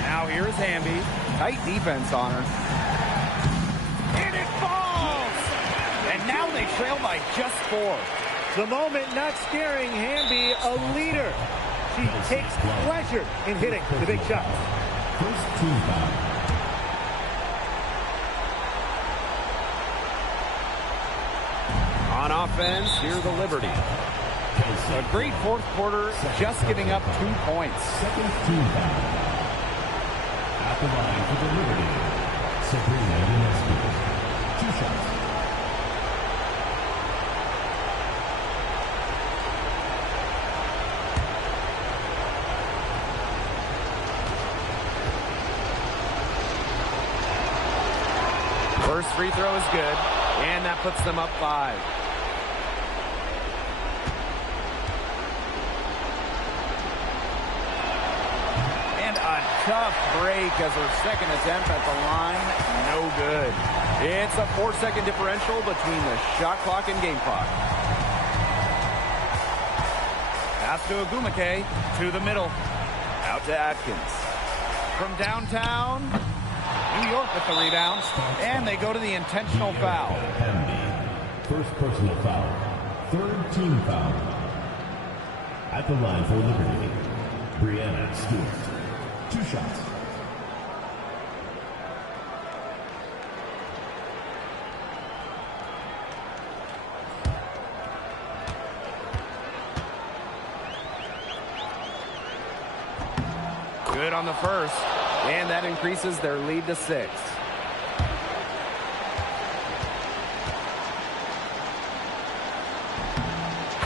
Now here's Hamby. Tight defense on her. And it falls! And now they trail by just 4. The moment not scaring Hamby, a leader. She takes pleasure in hitting the big shots. First team foul. On offense, here's the Liberty. A great fourth quarter, just giving up 2 points. Second team foul. At the line for the Liberty, Sabrina Ionescu. 2 shots. First free throw is good, and that puts them up 5. And a tough break as her second attempt at the line, no good. It's a 4-second differential between the shot clock and game clock. Pass to Agumake, to the middle, out to Atkins. From downtown, New York with the rebound, and they go to the intentional foul. First personal foul. Third team foul. At the line for Liberty, Brianna Stewart. 2 shots. Good on the first, and that increases their lead to 6.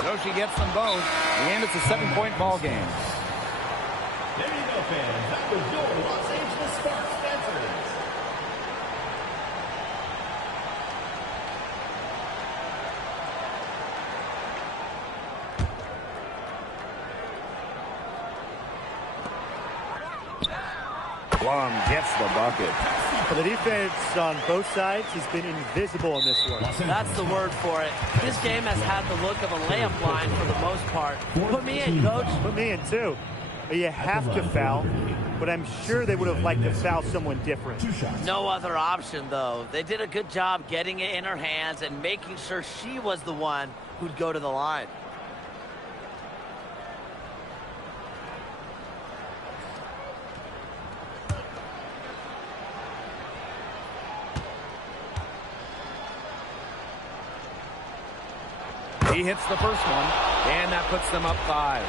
So she gets them both, and it's a 7-point ball game. There you go, fans. That was your Los Angeles Sparks Fencers. Blum gets the bucket. Well, the defense on both sides has been invisible in this one. That's the word for it. This game has had the look of a layup line for the most part. Put me in, coach. Put me in, too. You have to foul, but I'm sure they would have liked to foul someone different. No other option, though. They did a good job getting it in her hands and making sure she was the one who'd go to the line. He hits the first one, and that puts them up 5.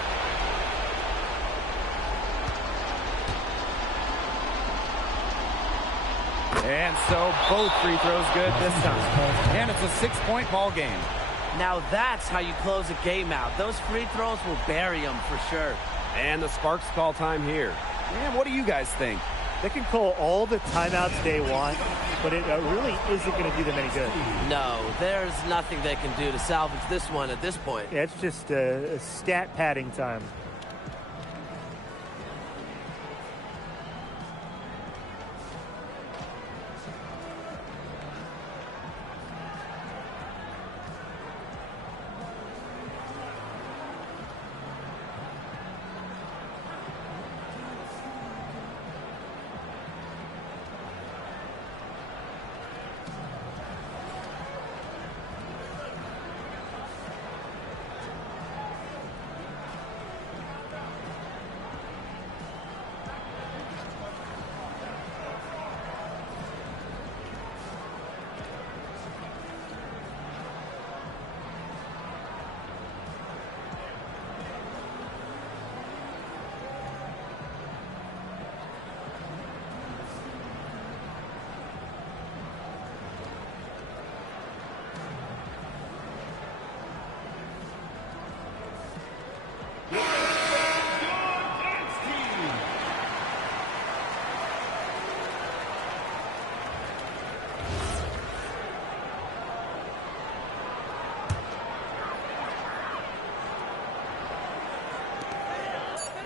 And so both free throws good this time. And it's a 6-point ball game. Now that's how you close a game out. Those free throws will bury them for sure. And the Sparks call time here. Man, what do you guys think? They can call all the timeouts they want, but it really isn't going to do them any good. No, there's nothing they can do to salvage this one at this point. Yeah, it's just a stat padding time.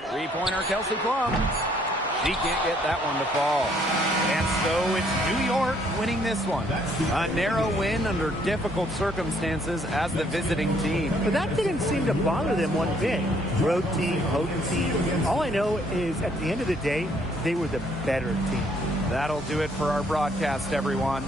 Three-pointer, Kelsey Plum. He can't get that one to fall. And so it's New York winning this one. A narrow win under difficult circumstances as the visiting team. But that didn't seem to bother them one bit. Road team, home team. All I know is at the end of the day, they were the better team. That'll do it for our broadcast, everyone.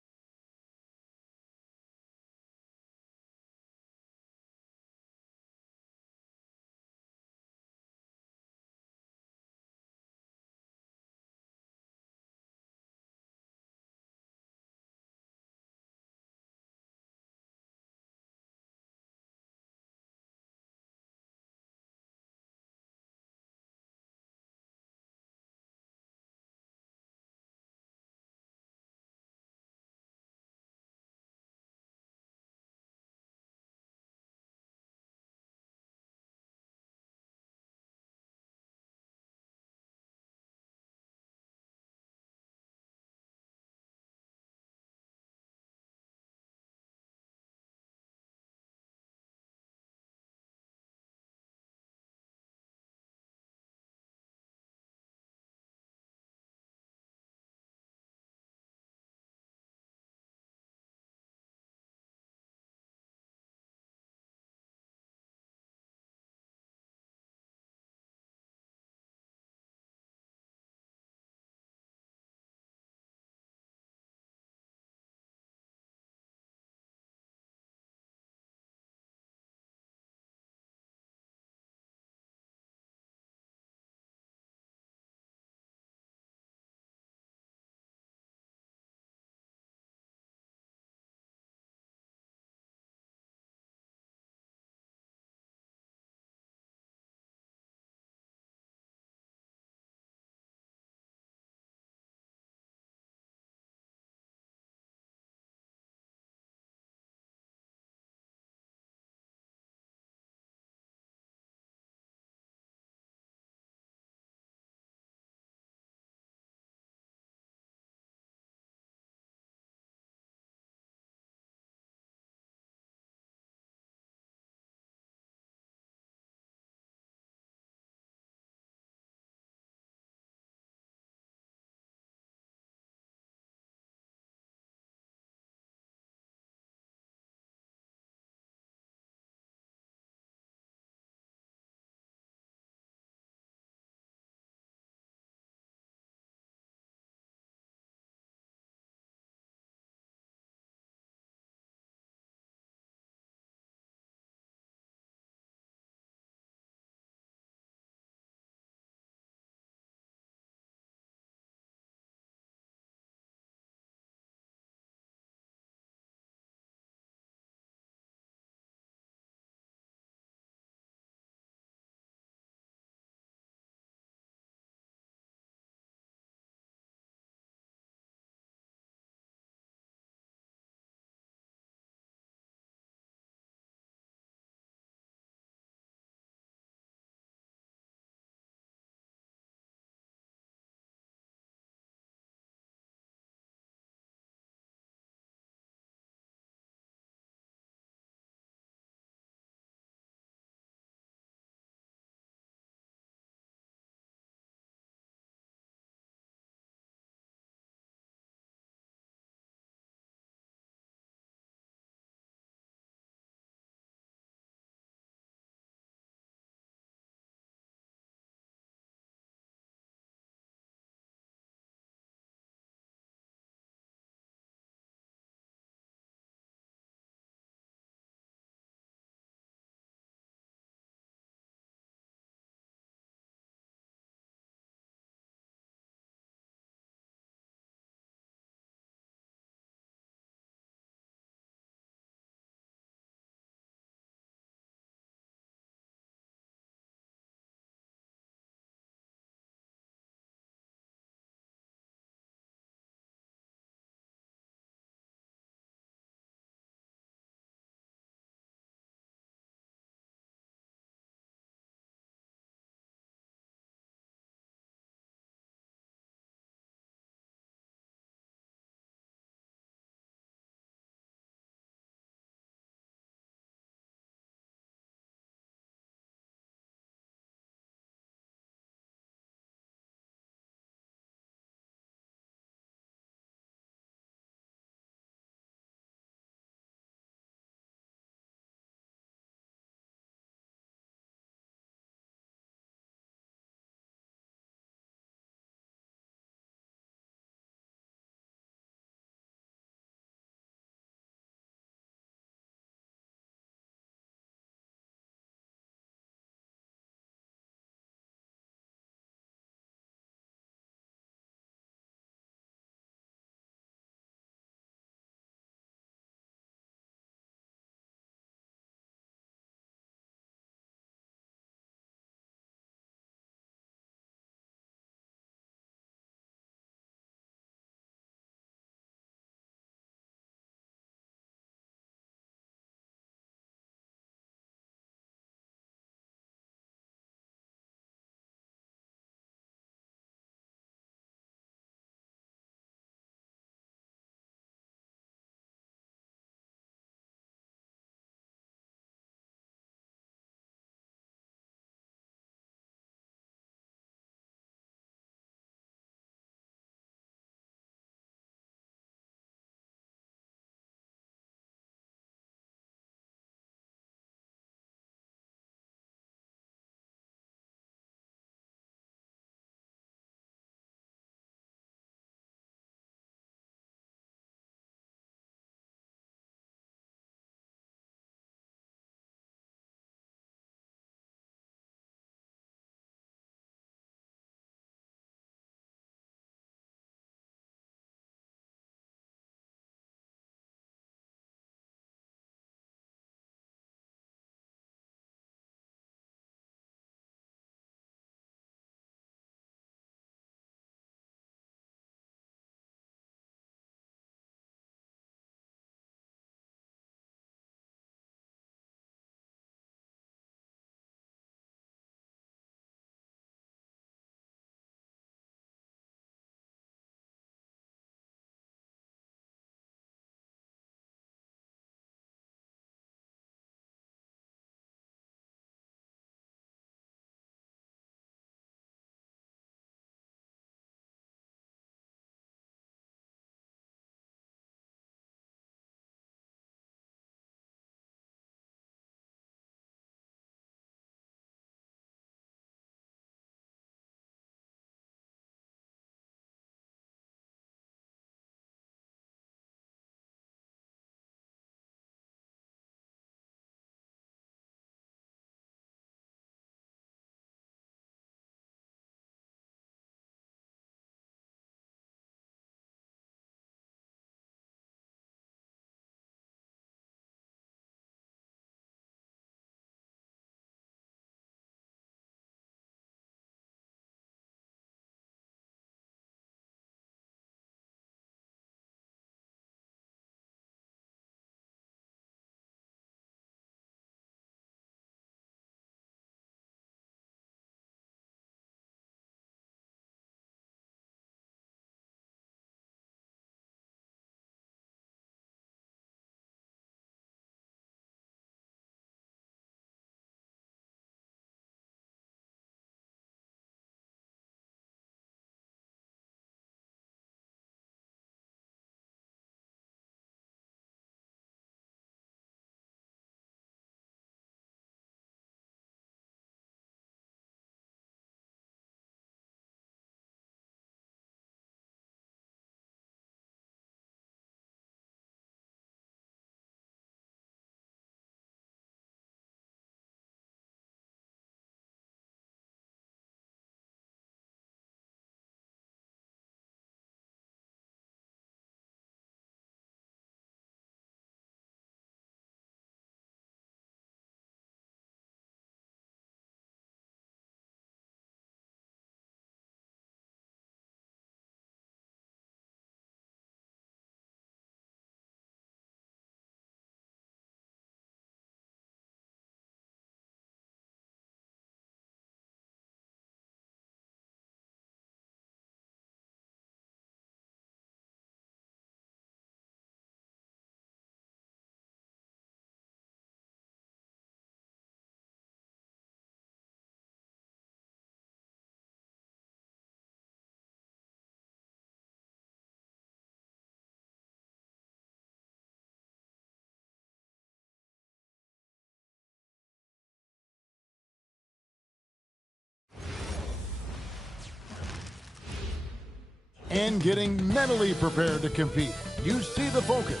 and getting mentally prepared to compete. You see the focus.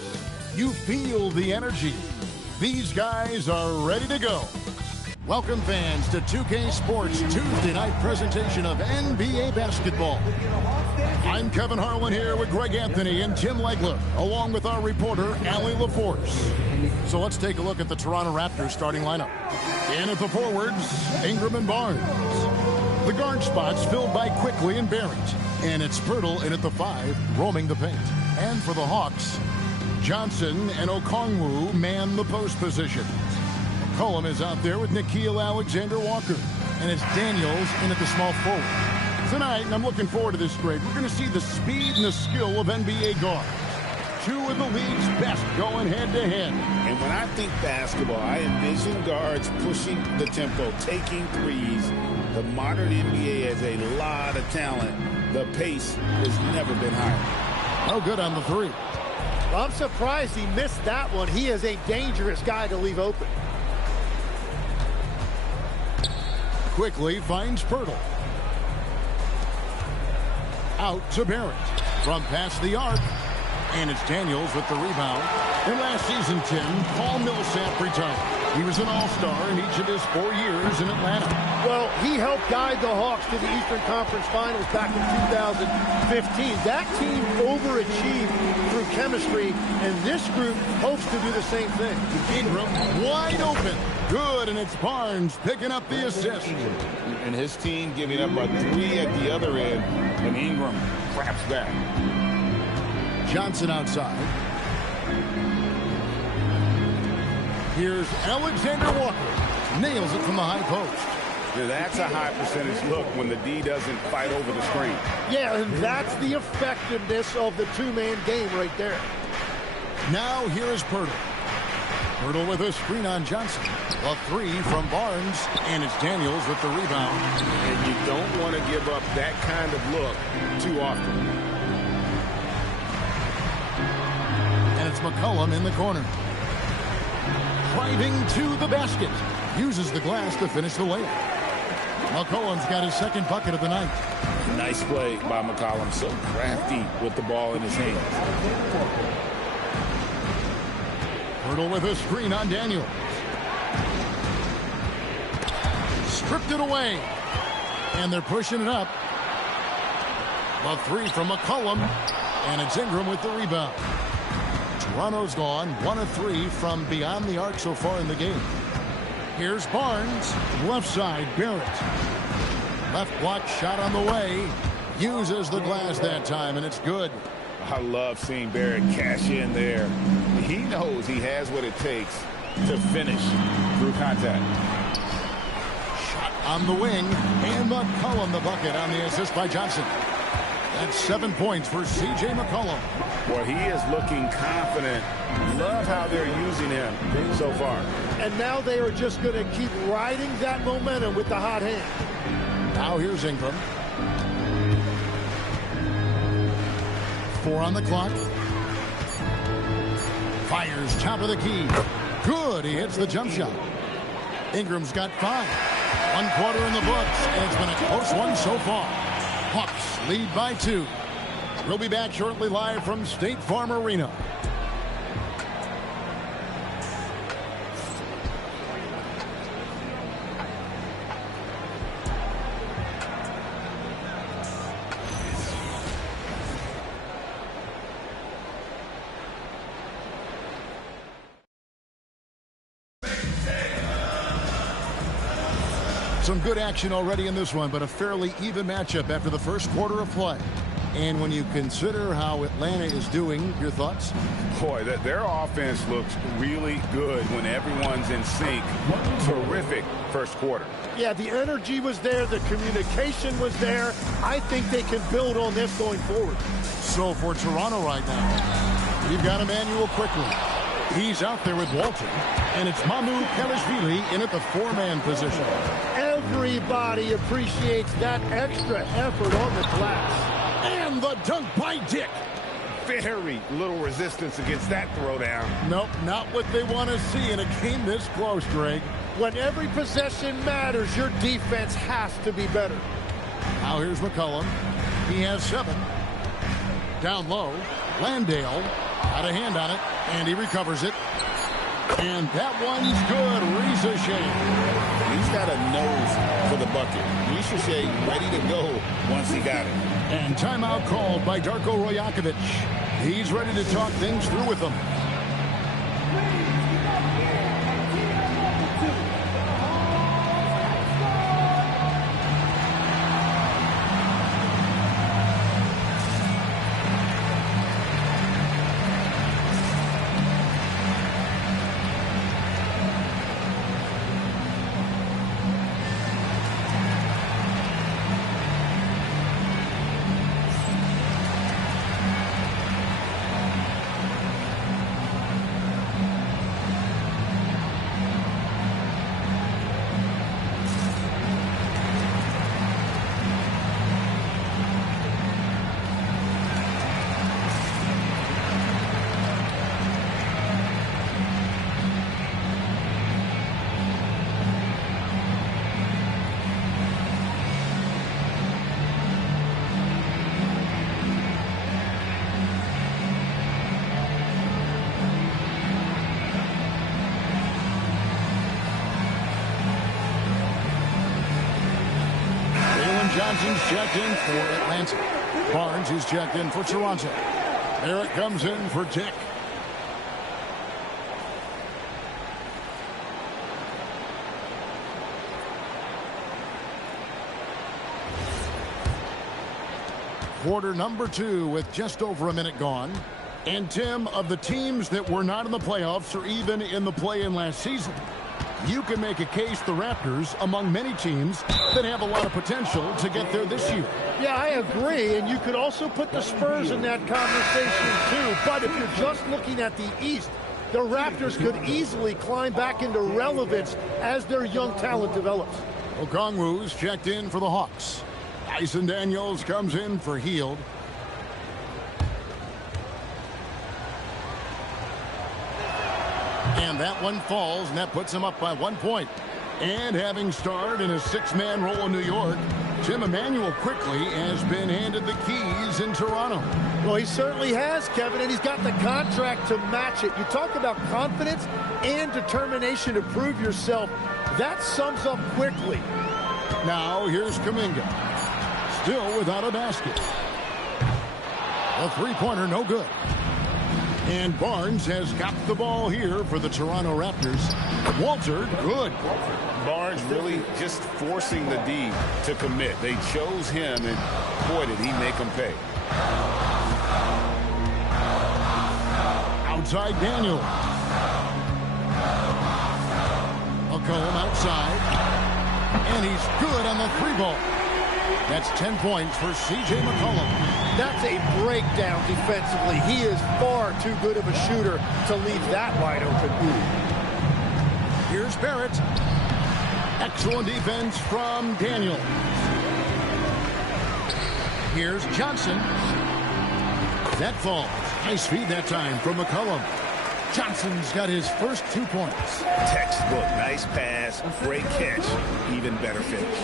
You feel the energy. These guys are ready to go. Welcome, fans, to 2K Sports Tuesday night presentation of NBA basketball. I'm Kevin Harlan here with Greg Anthony and Tim Legler, along with our reporter, Allie LaForce. So let's take a look at the Toronto Raptors starting lineup. In at the forwards, Ingram and Barnes. The guard spots filled by Quickly and Barrett. And it's Pirtle in at the 5, roaming the paint. And for the Hawks, Johnson and Okongwu man the post position. McCollum is out there with Nickeil Alexander-Walker. And it's Daniels in at the small forward. Tonight, and I'm looking forward to this, Greg, we're going to see the speed and the skill of NBA guards. Two of the league's best going head-to-head. And when I think basketball, I envision guards pushing the tempo, taking threes. The modern NBA has a lot of talent. The pace has never been higher. No good on the 3. Well, I'm surprised he missed that one. He is a dangerous guy to leave open. Quickly finds Pirtle. Out to Barrett. From past the arc. And it's Daniels with the rebound. And last season, Tim, Paul Millsap retired. He was an all-star in each of his 4 years in Atlanta. Well, he helped guide the Hawks to the Eastern Conference Finals back in 2015. That team overachieved through chemistry, and this group hopes to do the same thing. Ingram wide open. Good, and it's Barnes picking up the assist. And his team giving up a 3 at the other end, and Ingram craps back. Johnson outside. Here's Alexander Walker. Nails it from the high post. Yeah, that's a high percentage look when the D doesn't fight over the screen. Yeah, and that's the effectiveness of the two-man game right there. Now here is Pirtle. Pirtle with a screen on Johnson. A 3 from Barnes, and it's Daniels with the rebound. And you don't want to give up that kind of look too often. And it's McCollum in the corner. Driving to the basket. Uses the glass to finish the layup. McCollum's got his second bucket of the night. Nice play by McCollum. So crafty with the ball in his hands. Pirtle with a screen on Daniels. Stripped it away. And they're pushing it up. A 3 from McCollum. And it's Ingram with the rebound. Toronto's gone 1 of 3 from beyond the arc so far in the game. Here's Barnes. Left side, Barrett. Left block shot on the way. Uses the glass that time, and it's good. I love seeing Barrett cash in there. He knows he has what it takes to finish through contact. Shot on the wing, and McCollum the bucket on the assist by Johnson. That's 7 points for C.J. McCollum. Boy, he is looking confident. Love how they're using him so far. And now they are just going to keep riding that momentum with the hot hand. Now here's Ingram. 4 on the clock. Fires top of the key. Good. He hits the jump shot. Ingram's got 5. 1 quarter in the books, and it's been a close one so far. Hawks lead by 2. We'll be back shortly live from State Farm Arena. Some good action already in this one, but a fairly even matchup after the first quarter of play. And when you consider how Atlanta is doing, your thoughts? Boy, their offense looks really good when everyone's in sync. Terrific first quarter. Yeah, the energy was there. The communication was there. I think they can build on this going forward. So for Toronto right now, we've got Emmanuel Quickly. He's out there with Walton. And it's Mamu Kelishvili in at the 4-man position. Everybody appreciates that extra effort on the glass. And the dunk by Dick. Very little resistance against that throwdown. Nope, not what they want to see in a game this close, Greg. When every possession matters, your defense has to be better. Now here's McCollum. He has 7. down low. Landale got a hand on it, and he recovers it. And that one's good. Ricochet. He's got a nose for the bucket. Ricochet ready to go once he got it. And timeout called by Darko Rajakovic. He's ready to talk things through with them. Johnson's checked in for Atlanta. Barnes is checked in for Toronto. Barrett comes in for Dick. Quarter number 2 with just over a minute gone. And Tim, of the teams that were not in the playoffs or even in the play-in last season, you can make a case the Raptors among many teams that have a lot of potential to get there this year. Yeah, I agree, and you could also put the Spurs in that conversation too. But if you're just looking at the East, the Raptors could easily climb back into relevance as their young talent develops. Okongwu's checked in for the Hawks. Dyson Daniels comes in for Hield. And that one falls, and that puts him up by 1 point. And having starred in a 6-man role in New York, Tim Emmanuel quickly has been handed the keys in Toronto. Well, he certainly has, Kevin, and he's got the contract to match it. You talk about confidence and determination to prove yourself. That sums up quickly. Now here's Kuminga. Still without a basket. A three-pointer, no good. And Barnes has got the ball here for the Toronto Raptors. Walter, good. Barnes really just forcing the D to commit. They chose him, and boy, did he make them pay. Outside Daniel. McCollum outside. And he's good on the 3-ball. That's 10 points for C.J. McCollum. That's a breakdown defensively. He is far too good of a shooter to leave that wide open. Here's Barrett. Excellent defense from Daniel. Here's Johnson. That falls. Nice feed that time from McCollum. Johnson's got his first 2 points. Textbook. Nice pass. Great catch. Even better finish.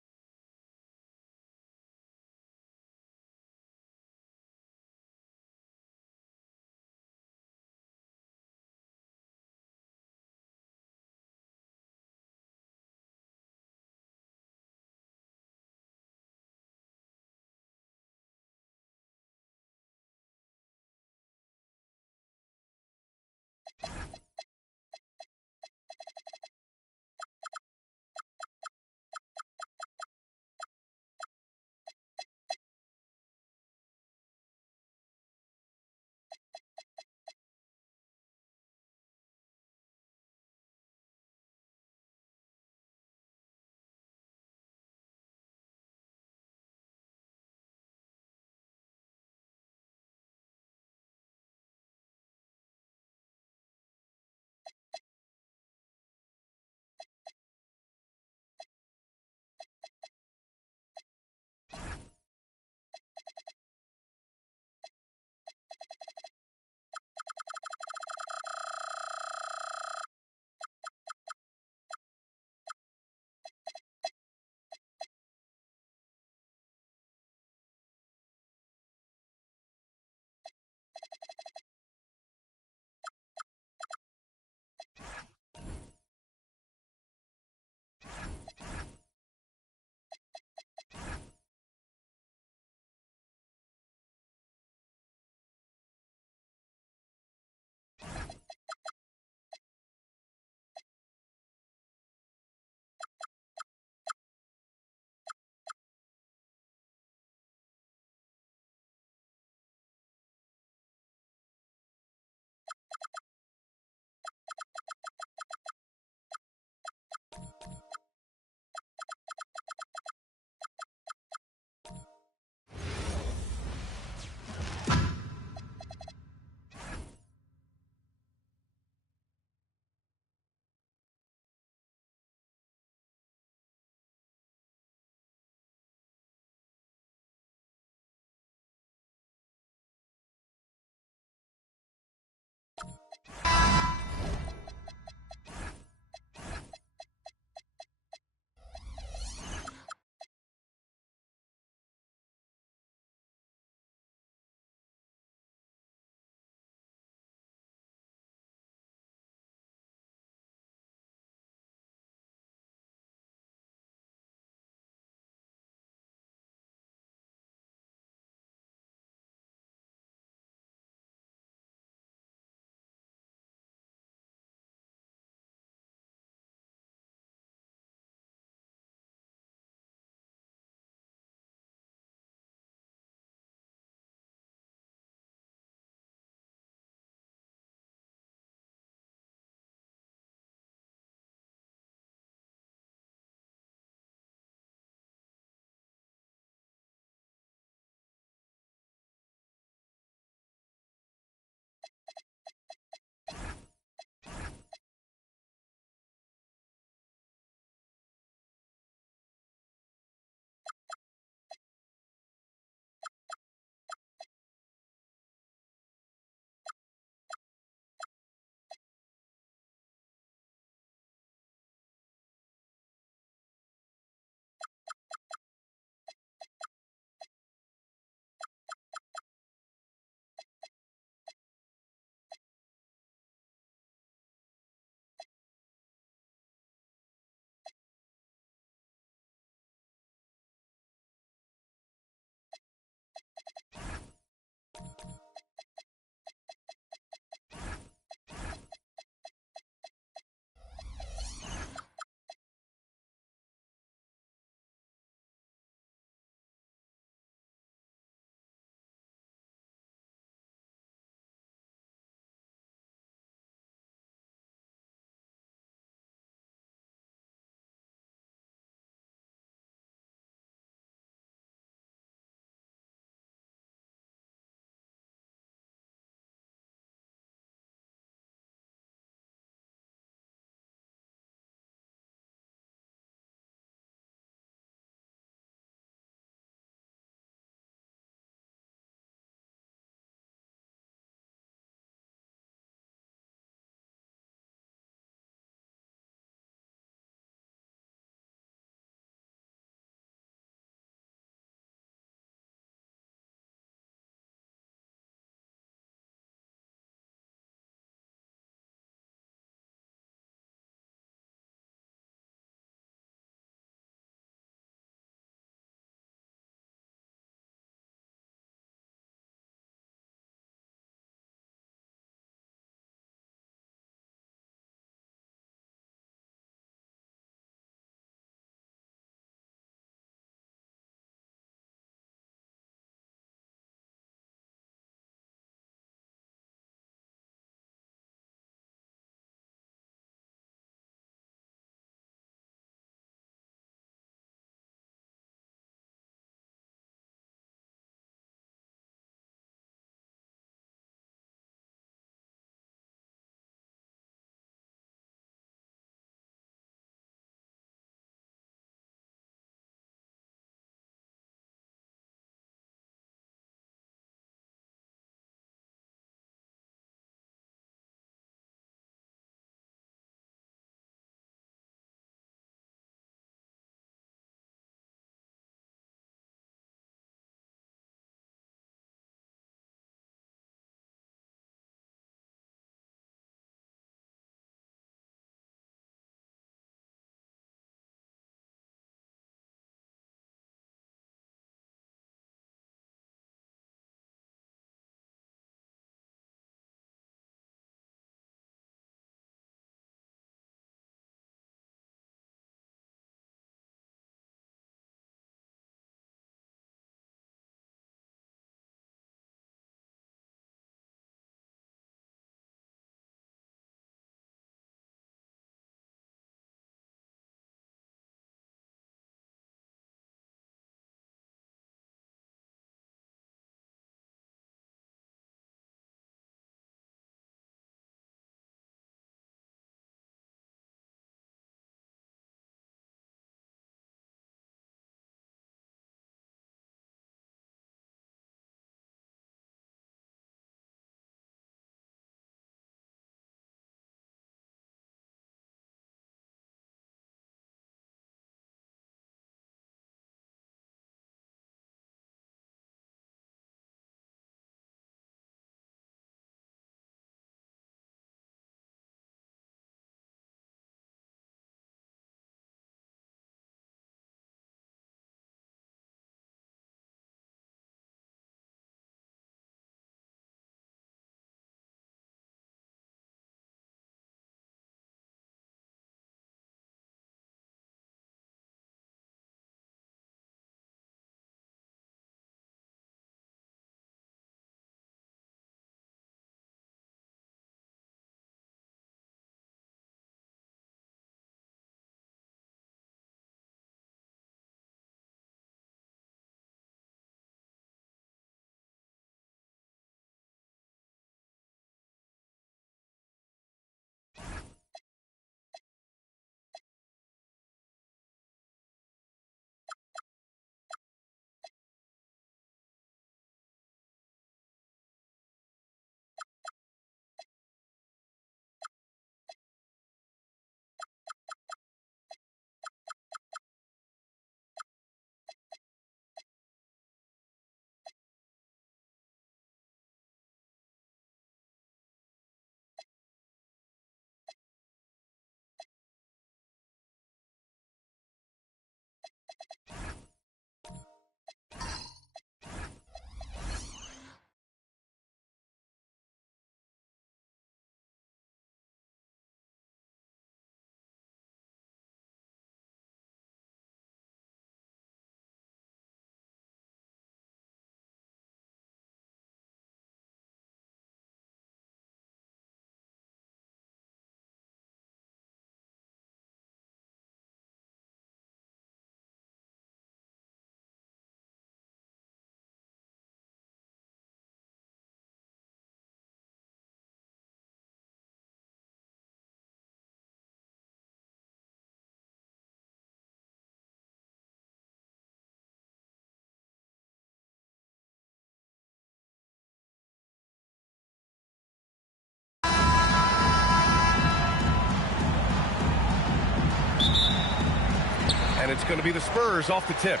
And it's going to be the Spurs off the tip.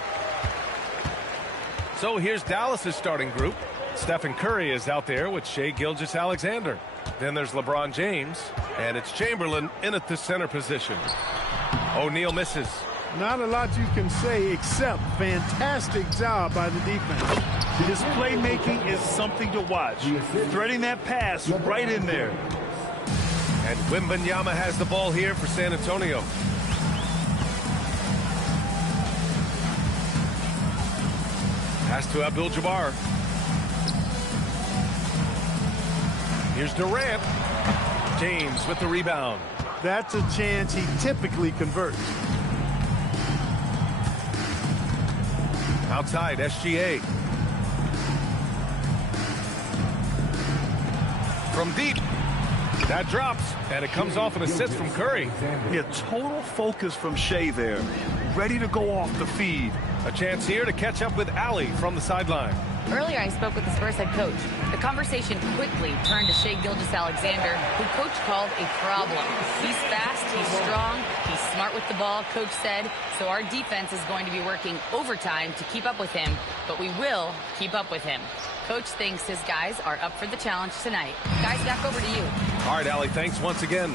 So here's Dallas's starting group. Stephen Curry is out there with Shai Gilgeous-Alexander. Then there's LeBron James, and it's Chamberlain in at the center position. O'Neal misses. Not a lot you can say except fantastic job by the defense. His playmaking is something to watch. Threading that pass right in there. And Wembanyama has the ball here for San Antonio. Pass to Abdul-Jabbar. Here's Durant. James with the rebound. That's a chance he typically converts. Outside, SGA. From deep. That drops, and it comes off an assist from Curry. Yeah, total focus from Shai there. Ready to go off the feed. A chance here to catch up with Allie from the sideline. Earlier, I spoke with the Spurs head coach. The conversation quickly turned to Shai Gilgeous-Alexander, who coach called a problem. He's fast, he's strong, he's smart with the ball, coach said. So our defense is going to be working overtime to keep up with him, but we will keep up with him. Coach thinks his guys are up for the challenge tonight. Guys, back over to you. All right, Allie, thanks once again.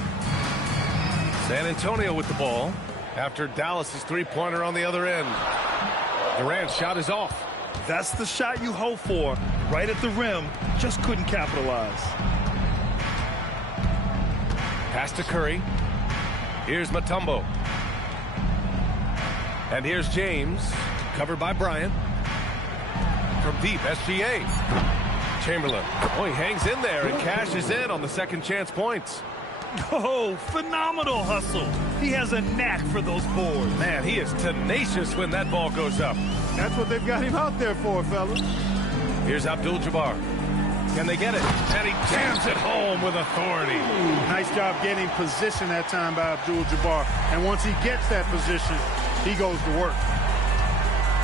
San Antonio with the ball after Dallas's three-pointer on the other end. Durant's shot is off. That's the shot you hope for. Right at the rim. Just couldn't capitalize. Pass to Curry. Here's Mutombo. And here's James. Covered by Bryant. From deep, SGA. Chamberlain. Oh, he hangs in there and cashes in on the second chance points. Oh, phenomenal hustle. He has a knack for those boards. Man, he is tenacious when that ball goes up. That's what they've got him out there for, fellas. Here's Abdul-Jabbar. Can they get it? And he jams it home with authority. Nice job getting position that time by Abdul-Jabbar. And once he gets that position, he goes to work.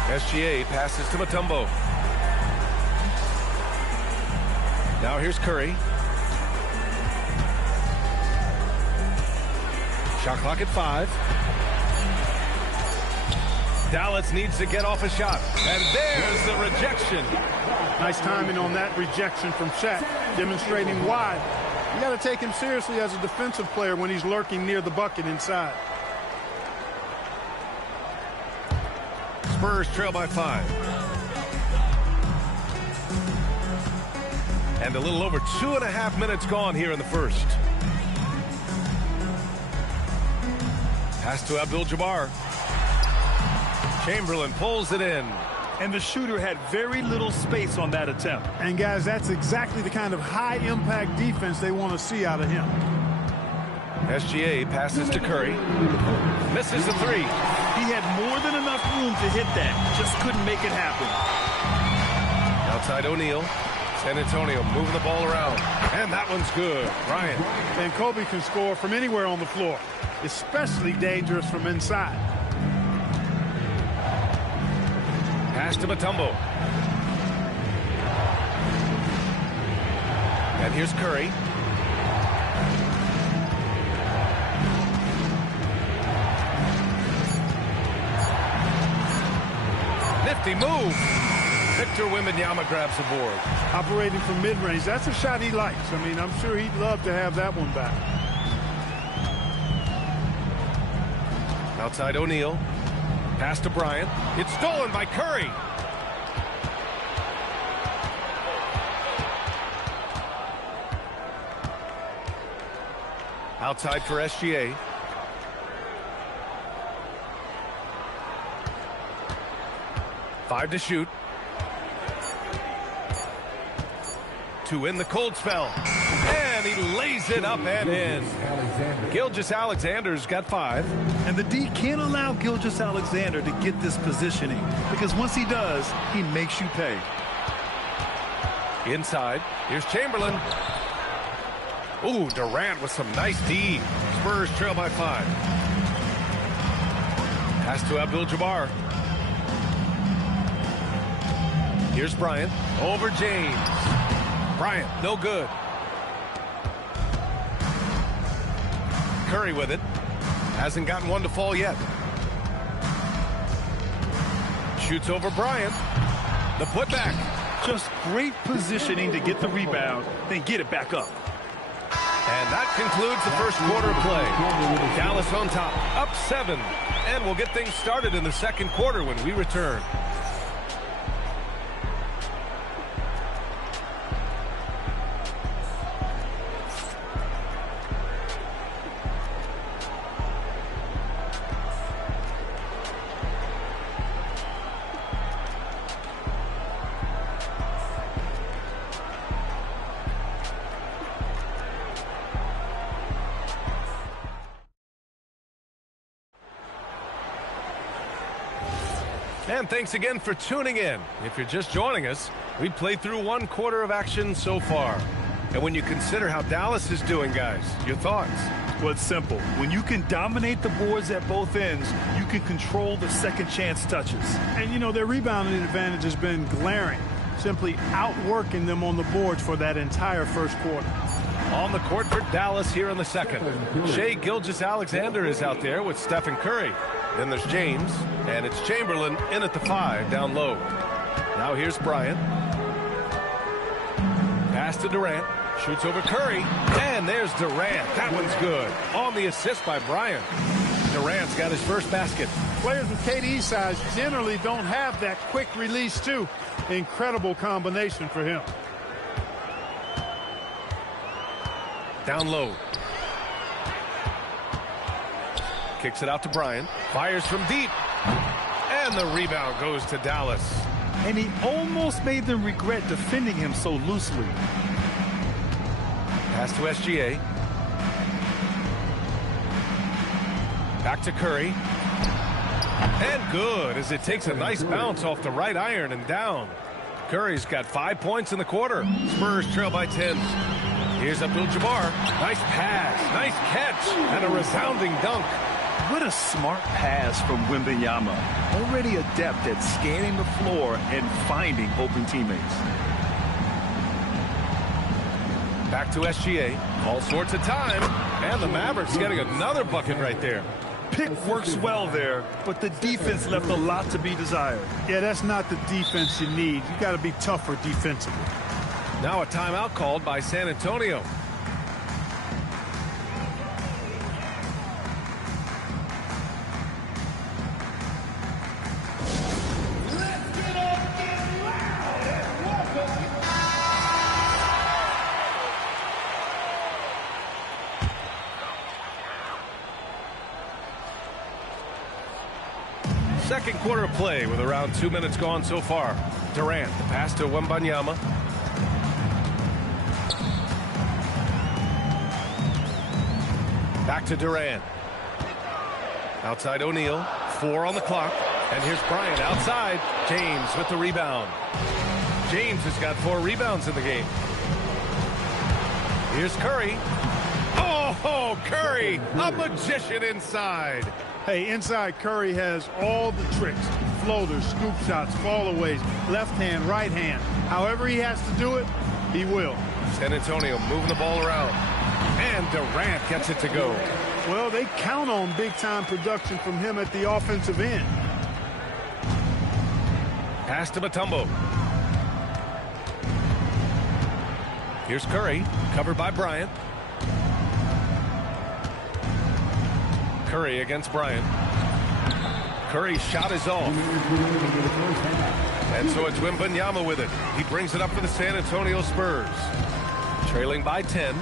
SGA passes to Mutombo. Now here's Curry. Shot clock at 5. Dallas needs to get off a shot. And there's the rejection. Nice timing on that rejection from Shaq, demonstrating why. You got to take him seriously as a defensive player when he's lurking near the bucket inside. Spurs trail by 5. And a little over 2.5 minutes gone here in the first. Pass to Abdul-Jabbar. Chamberlain pulls it in. And the shooter had very little space on that attempt. And guys, that's exactly the kind of high-impact defense they want to see out of him. SGA passes to Curry. Misses the 3. He had more than enough room to hit that. Just couldn't make it happen. Outside O'Neal. San Antonio moving the ball around. And that one's good. Bryant. And Kobe can score from anywhere on the floor. Especially dangerous from inside. Pass to Mutombo. And here's Curry. Nifty move. Victor Wembanyama grabs the board. Operating from mid-range. That's a shot he likes. I mean, I'm sure he'd love to have that one back. Outside O'Neal. Pass to Bryant. It's stolen by Curry. Outside for SGA. Five to shoot. To win the cold spell. And he lays it up and in. Gilgeous-Alexander's got 5. And the D can't allow Gilgeous-Alexander to get this positioning, because once he does, he makes you pay. Inside. Here's Chamberlain. Ooh, Durant with some nice D. Spurs trail by 5. Pass to Abdul-Jabbar. Here's Bryant. Over James. Bryant, no good. Curry with it. Hasn't gotten one to fall yet. shoots over Bryant. The putback. Just great positioning to get the rebound, then get it back up. And that concludes the first quarter of play. Dallas on top, up 7. And we'll get things started in the second quarter when we return. And thanks again for tuning in. If you're just joining us, we played through 1 quarter of action so far. And when you consider how Dallas is doing, guys, your thoughts? Well, it's simple. When you can dominate the boards at both ends, you can control the second chance touches. And, you know, their rebounding advantage has been glaring, simply outworking them on the boards for that entire first quarter. On the court for Dallas here in the second. Shai Gilgeous-Alexander is out there with Stephen Curry. Then there's James, and it's Chamberlain in at the 5 down low. Now here's Bryant. Pass to Durant. Shoots over Curry, and there's Durant. That one's good. On the assist by Bryant. Durant's got his first basket. Players with KD's size generally don't have that quick release, too. Incredible combination for him. Down low. Kicks it out to Bryant. Fires from deep. And the rebound goes to Dallas. And he almost made them regret defending him so loosely. Pass to SGA. Back to Curry. And good as it takes a nice bounce off the right iron and down. Curry's got 5 points in the quarter. Spurs trail by 10. Here's Abdul-Jabbar. Nice pass. Nice catch. And a resounding dunk. What a smart pass from Wembanyama. Already adept at scanning the floor and finding open teammates. Back to SGA. All sorts of time. And the Mavericks getting another bucket right there. Pick works well there, but the defense left a lot to be desired. Yeah, that's not the defense you need. You got to be tougher defensively. Now a timeout called by San Antonio. Second quarter of play with around 2 minutes gone so far. Durant, the pass to Wembanyama. Back to Durant. Outside O'Neal. 4 on the clock. And here's Bryant outside. James with the rebound. James has got 4 rebounds in the game. Here's Curry. Oh, Curry, a magician inside. Hey, inside Curry has all the tricks. Floaters, scoop shots, fallaways, left hand, right hand. However he has to do it, he will. San Antonio moving the ball around. And Durant gets it to go. Well, they count on big-time production from him at the offensive end. Pass to Mutombo. Here's Curry, covered by Bryant. Curry against Bryant. Curry's shot is off. And so it's Wembanyama with it. He brings it up for the San Antonio Spurs. Trailing by 10.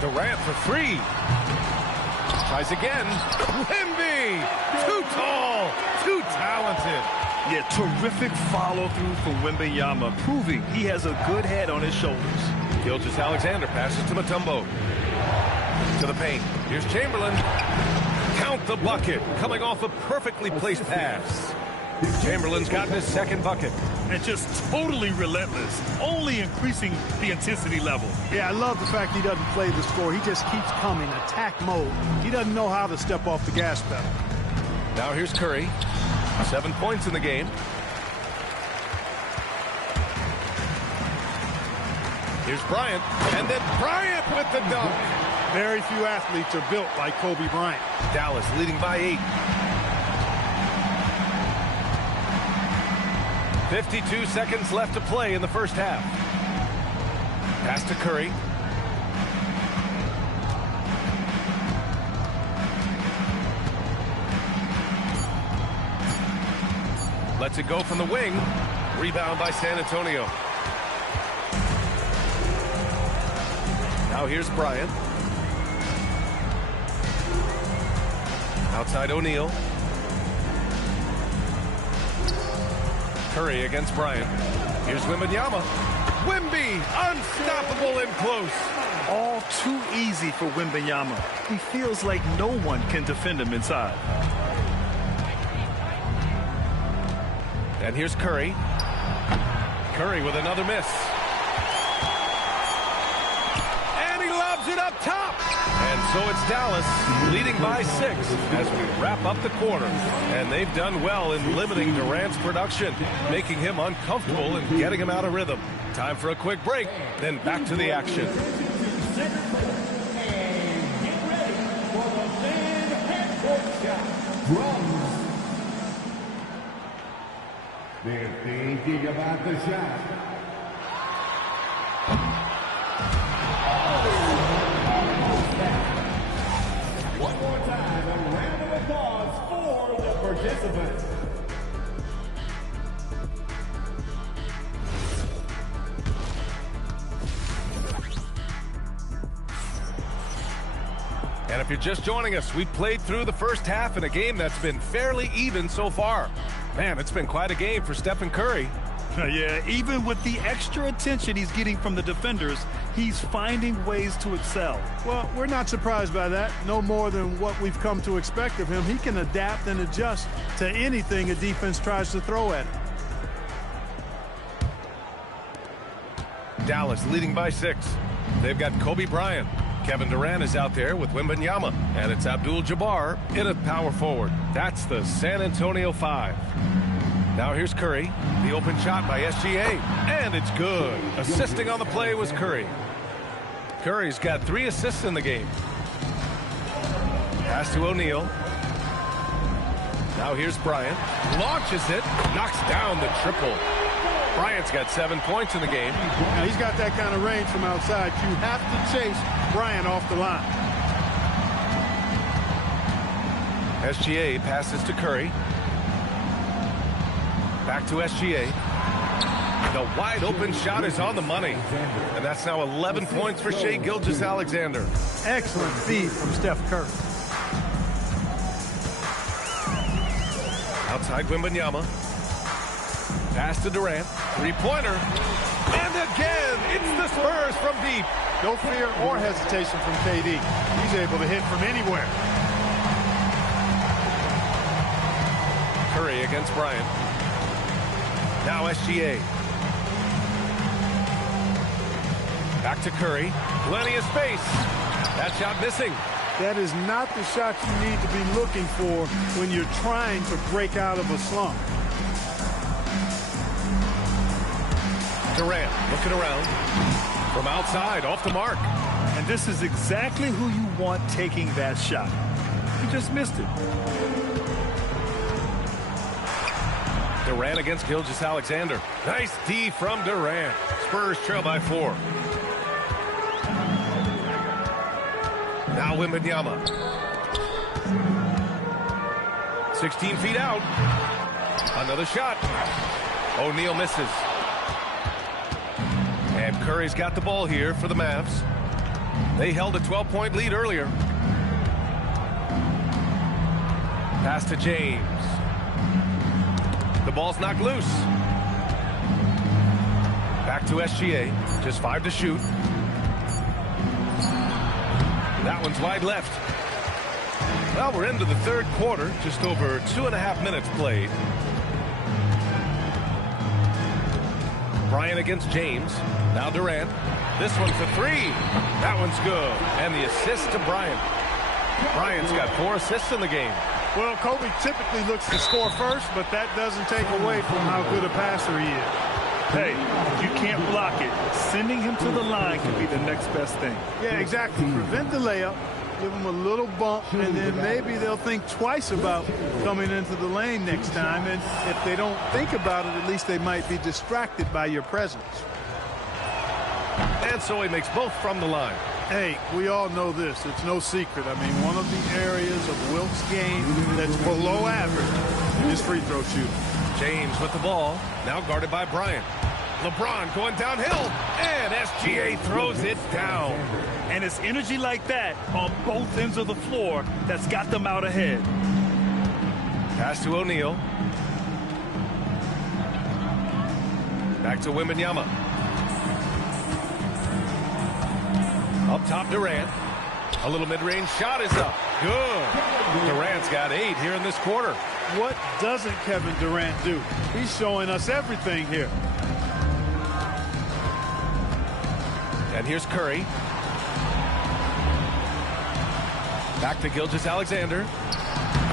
Durant for 3. Tries again. Wemby! Too tall, too talented. Yeah, terrific follow-through from Wembanyama, proving he has a good head on his shoulders. Gilgeous-Alexander passes to Mutombo. To the paint. Here's Chamberlain. Count the bucket. Coming off a perfectly placed pass. Chamberlain's gotten his second bucket. And just totally relentless, only increasing the intensity level. Yeah, I love the fact he doesn't play the score. He just keeps coming, attack mode. He doesn't know how to step off the gas pedal. Now here's Curry. 7 points in the game. Here's Bryant. And then Bryant with the dunk. Very few athletes are built like Kobe Bryant. Dallas leading by 8. 52 seconds left to play in the first half. Pass to Curry. Lets it go from the wing. Rebound by San Antonio. Now here's Bryant. Outside O'Neal. Curry against Bryant. Here's Wembanyama. Wemby, unstoppable and close. All too easy for Wembanyama. He feels like no one can defend him inside. And here's Curry. Curry with another miss. And he lobs it up top. And so it's Dallas leading by 6 as we wrap up the quarter. And they've done well in limiting Durant's production, making him uncomfortable and getting him out of rhythm. Time for a quick break, then back to the action. They're thinking about the shot. One more time, a round of applause for the participants. And if you're just joining us, we played through the first half in a game that's been fairly even so far. Man, it's been quite a game for Stephen Curry. Yeah, even with the extra attention he's getting from the defenders, he's finding ways to excel. Well, we're not surprised by that. No more than what we've come to expect of him. He can adapt and adjust to anything a defense tries to throw at him. Dallas leading by 6. They've got Kobe Bryant. Kevin Durant is out there with Wembanyama. And it's Abdul-Jabbar in a power forward. That's the San Antonio 5. Now here's Curry. The open shot by SGA. And it's good. Assisting on the play was Curry. Curry's got 3 assists in the game. Pass to O'Neal. Now here's Bryant. Launches it. Knocks down the triple. Bryant's got 7 points in the game. Now he's got that kind of range from outside. You have to chase Bryant off the line. SGA passes to Curry. Back to SGA. The wide open shot is on the money. And that's now 11 points for Shai Gilgeous-Alexander. Excellent feed from Steph Curry. Outside Wembanyama. Pass to Durant. 3-pointer. And again, it's the Spurs from deep. No fear or hesitation from KD. He's able to hit from anywhere. Curry against Bryant. Now SGA. Back to Curry. Plenty of space. That shot missing. That is not the shot you need to be looking for when you're trying to break out of a slump. Durant looking around. From outside, off the mark. And this is exactly who you want taking that shot. He just missed it. Durant against Gilgeous-Alexander. Nice D from Durant. Spurs trail by 4. Now Wembanyama. 16 feet out. Another shot. O'Neal misses. And Curry's got the ball here for the Mavs. They held a 12-point lead earlier. Pass to James. The ball's knocked loose. Back to SGA. Just 5 to shoot. That one's wide left. Well, we're into the third quarter. Just over 2.5 minutes played. Bryant against James. Now Durant. This one for 3. That one's good. And the assist to Bryant. Bryant's got 4 assists in the game. Well, Kobe typically looks to score first, but that doesn't take away from how good a passer he is. Hey, if you can't block it, sending him to the line could be the next best thing. Yeah, exactly. Prevent the layup, give them a little bump, and then maybe they'll think twice about coming into the lane next time. And if they don't think about it, at least they might be distracted by your presence. And so he makes both from the line. Hey, we all know this. It's no secret. I mean, one of the areas of Wilt's game that's below average is free throw shooting. James with the ball, now guarded by Bryant. LeBron going downhill, and SGA throws it down. And it's energy like that on both ends of the floor that's got them out ahead. Pass to O'Neal. Back to Wembanyama. Up top, Durant. A little mid-range shot is up. Good. Durant's got 8 here in this quarter. What doesn't Kevin Durant do? He's showing us everything here. And here's Curry. Back to Gilgeous-Alexander.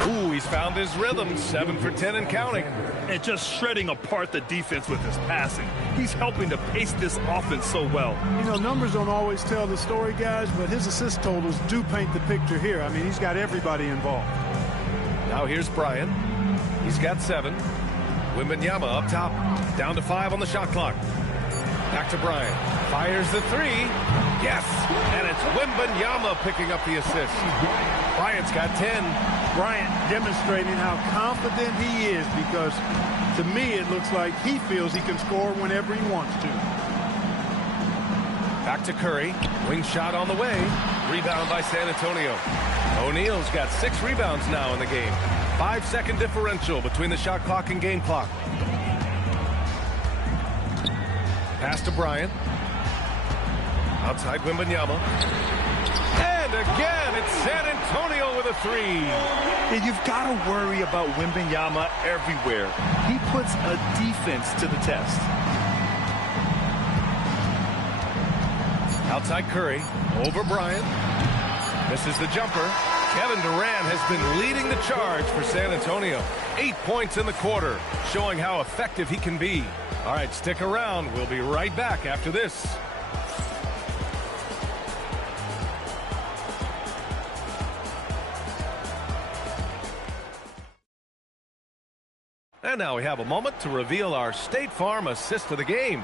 Ooh, he's found his rhythm. 7 for 10 and counting. And just shredding apart the defense with his passing. He's helping to pace this offense so well. You know, numbers don't always tell the story, guys, but his assist totals do paint the picture here. I mean, he's got everybody involved. Now here's Bryant. He's got 7. Wembanyama up top. Down to 5 on the shot clock. Back to Bryant. Fires the 3. Yes! And it's Wembanyama picking up the assist. Bryant's got 10. Bryant demonstrating how confident he is, because to me it looks like he feels he can score whenever he wants to. Back to Curry. Wing shot on the way. Rebound by San Antonio. O'Neal's got 6 rebounds now in the game. 5-second differential between the shot clock and game clock. Pass to Bryant. Outside Wembanyama. And again, it's San Antonio with a 3. And you've got to worry about Wembanyama everywhere. He puts a defense to the test. Outside Curry. Over Bryant. Misses the jumper. Kevin Durant has been leading the charge for San Antonio. 8 points in the quarter, showing how effective he can be. All right, stick around. We'll be right back after this. And now we have a moment to reveal our State Farm assist of the game.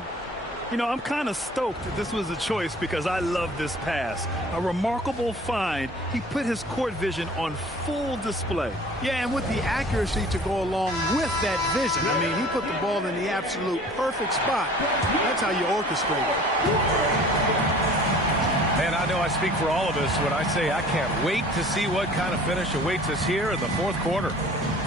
You know, I'm kind of stoked that this was a choice because I love this pass. A remarkable find. He put his court vision on full display. Yeah, and with the accuracy to go along with that vision. I mean, he put the ball in the absolute perfect spot. That's how you orchestrate it. Man, I know I speak for all of us when I say I can't wait to see what kind of finish awaits us here in the fourth quarter.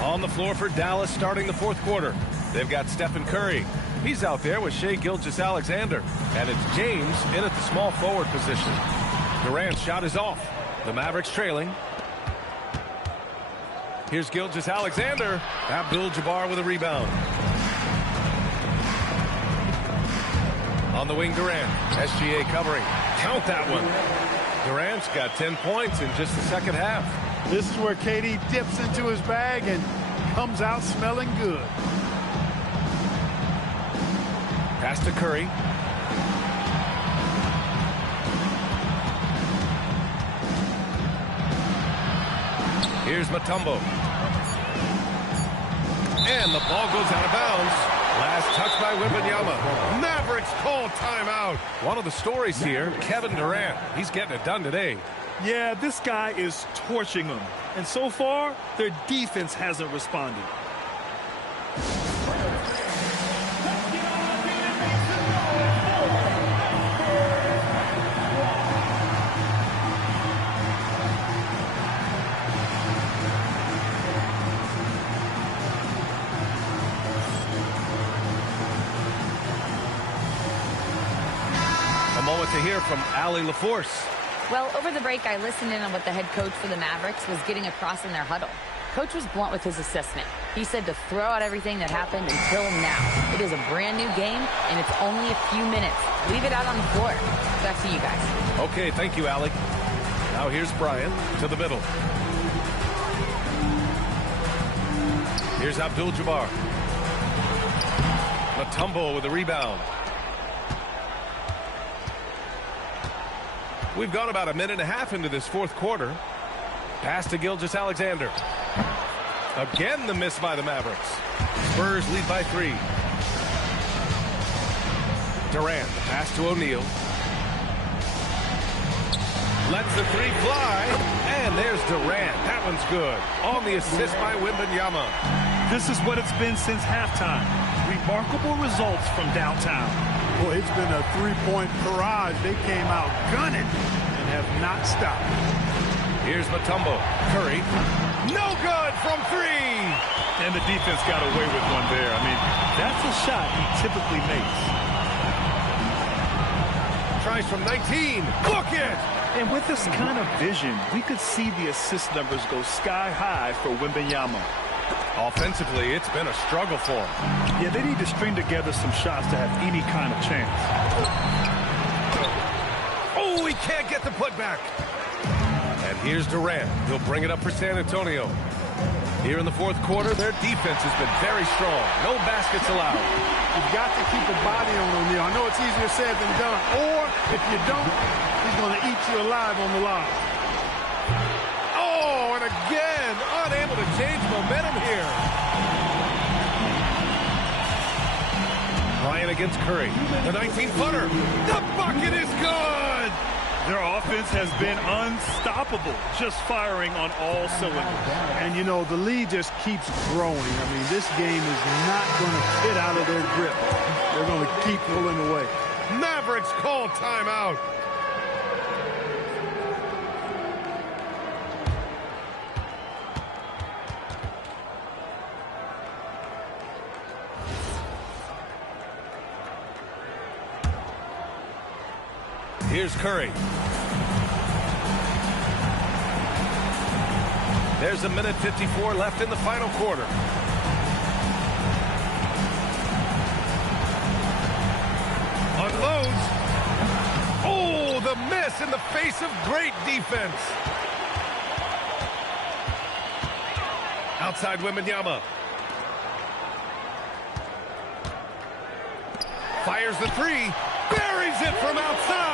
On the floor for Dallas starting the fourth quarter. They've got Stephen Curry. He's out there with Shai Gilgeous-Alexander. And it's James in at the small forward position. Durant's shot is off. The Mavericks trailing. Here's Gilgeous-Alexander. Abdul-Jabbar with a rebound. On the wing, Durant. SGA covering. Count that one. Durant's got 10 points in just the second half. This is where KD dips into his bag and comes out smelling good. Pass to Curry. Here's Mutombo. And the ball goes out of bounds. Last touch by Wembanyama. Mavericks call timeout. One of the stories here, Kevin Durant. He's getting it done today. Yeah, this guy is torching them. And so far, their defense hasn't responded. A moment to hear from Allie LaForce. Well, over the break, I listened in on what the head coach for the Mavericks was getting across in their huddle. Coach was blunt with his assessment. He said to throw out everything that happened until now. It is a brand new game, and it's only a few minutes. Leave it out on the floor. Back to you guys. Okay, thank you, Allie. Now here's Bryant to the middle. Here's Abdul-Jabbar. Mutombo with the rebound. We've gone about a minute and a half into this fourth quarter. Pass to Gilgeous-Alexander. Again, the miss by the Mavericks. Spurs lead by 3. Durant, pass to O'Neal. Lets the 3 fly, and there's Durant. That one's good. On the assist by Wembanyama. This is what it's been since halftime. Remarkable results from downtown. Boy, it's been a three-point barrage. They came out gunning and have not stopped. Here's Mutombo. Curry. No good from 3. And the defense got away with one there. I mean, that's a shot he typically makes. Tries from 19. Look it! And with this kind of vision, we could see the assist numbers go sky high for Wembanyama. Offensively, it's been a struggle for him. Yeah, they need to string together some shots to have any kind of chance. Oh, he can't get the putback. And here's Durant. He'll bring it up for San Antonio. Here in the fourth quarter, their defense has been very strong. No baskets allowed. You've got to keep a body on O'Neal. I know it's easier said than done. Or, if you don't, he's going to eat you alive on the line. Oh, and again, unable to change momentum here. Bryant against Curry. The 19-footer. The bucket is good. Their offense has been unstoppable, just firing on all cylinders. And, you know, the lead just keeps growing. I mean, this game is not going to get out of their grip. They're going to keep pulling away. Mavericks call timeout. Here's Curry. There's a minute 54 left in the final quarter. Unloads. Oh, the miss in the face of great defense. Outside Wembanyama. Fires the 3. Buries it from outside.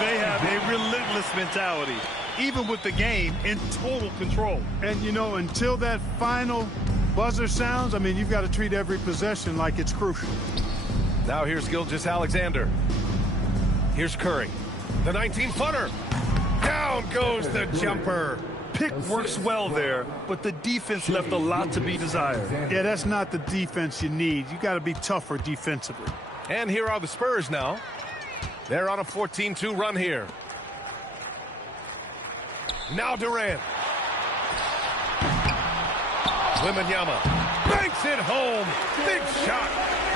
They have a relentless mentality, even with the game in total control. And, you know, until that final buzzer sounds, I mean, you've got to treat every possession like it's crucial. Now here's Gilgeous-Alexander. Here's Curry. The 19-footer. Down goes the jumper. Pick works well there, but the defense left a lot to be desired. Yeah, that's not the defense you need. You got to be tougher defensively. And here are the Spurs now. They're on a 14-2 run here. Now Durant. Wembanyama banks it home. Big shot.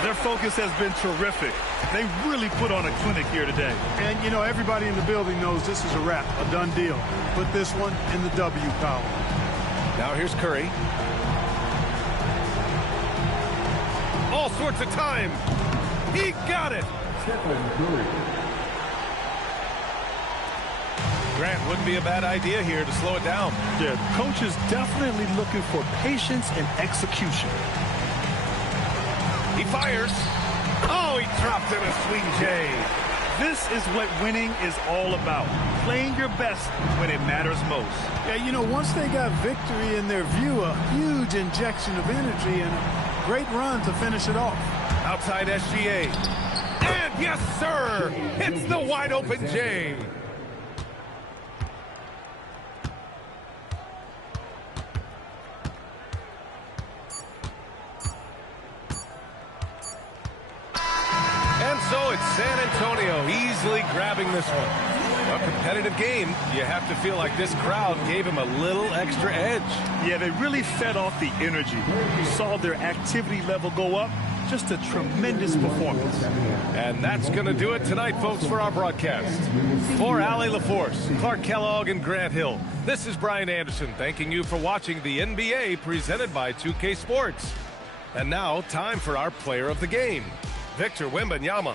Their focus has been terrific. They really put on a clinic here today. And, you know, everybody in the building knows this is a wrap, a done deal. Put this one in the W column. Now here's Curry. All sorts of time. He got it. Grant, wouldn't be a bad idea here to slow it down. Yeah, the coach is definitely looking for patience and execution. He fires. Oh, he dropped in a swing J. This is what winning is all about. Playing your best when it matters most. Yeah, you know, once they got victory in their view, a huge injection of energy and a great run to finish it off. Outside SGA. And yes, sir, it's the wide open J. And so it's San Antonio easily grabbing this one. A competitive game, you have to feel like this crowd gave him a little extra edge. Yeah, they really fed off the energy. You saw their activity level go up. Just a tremendous performance. And that's going to do it tonight, folks, for our broadcast. For Allie LaForce, Clark Kellogg, and Grant Hill, this is Brian Anderson thanking you for watching the NBA presented by 2K Sports. And now, time for our player of the game, Victor Wembanyama.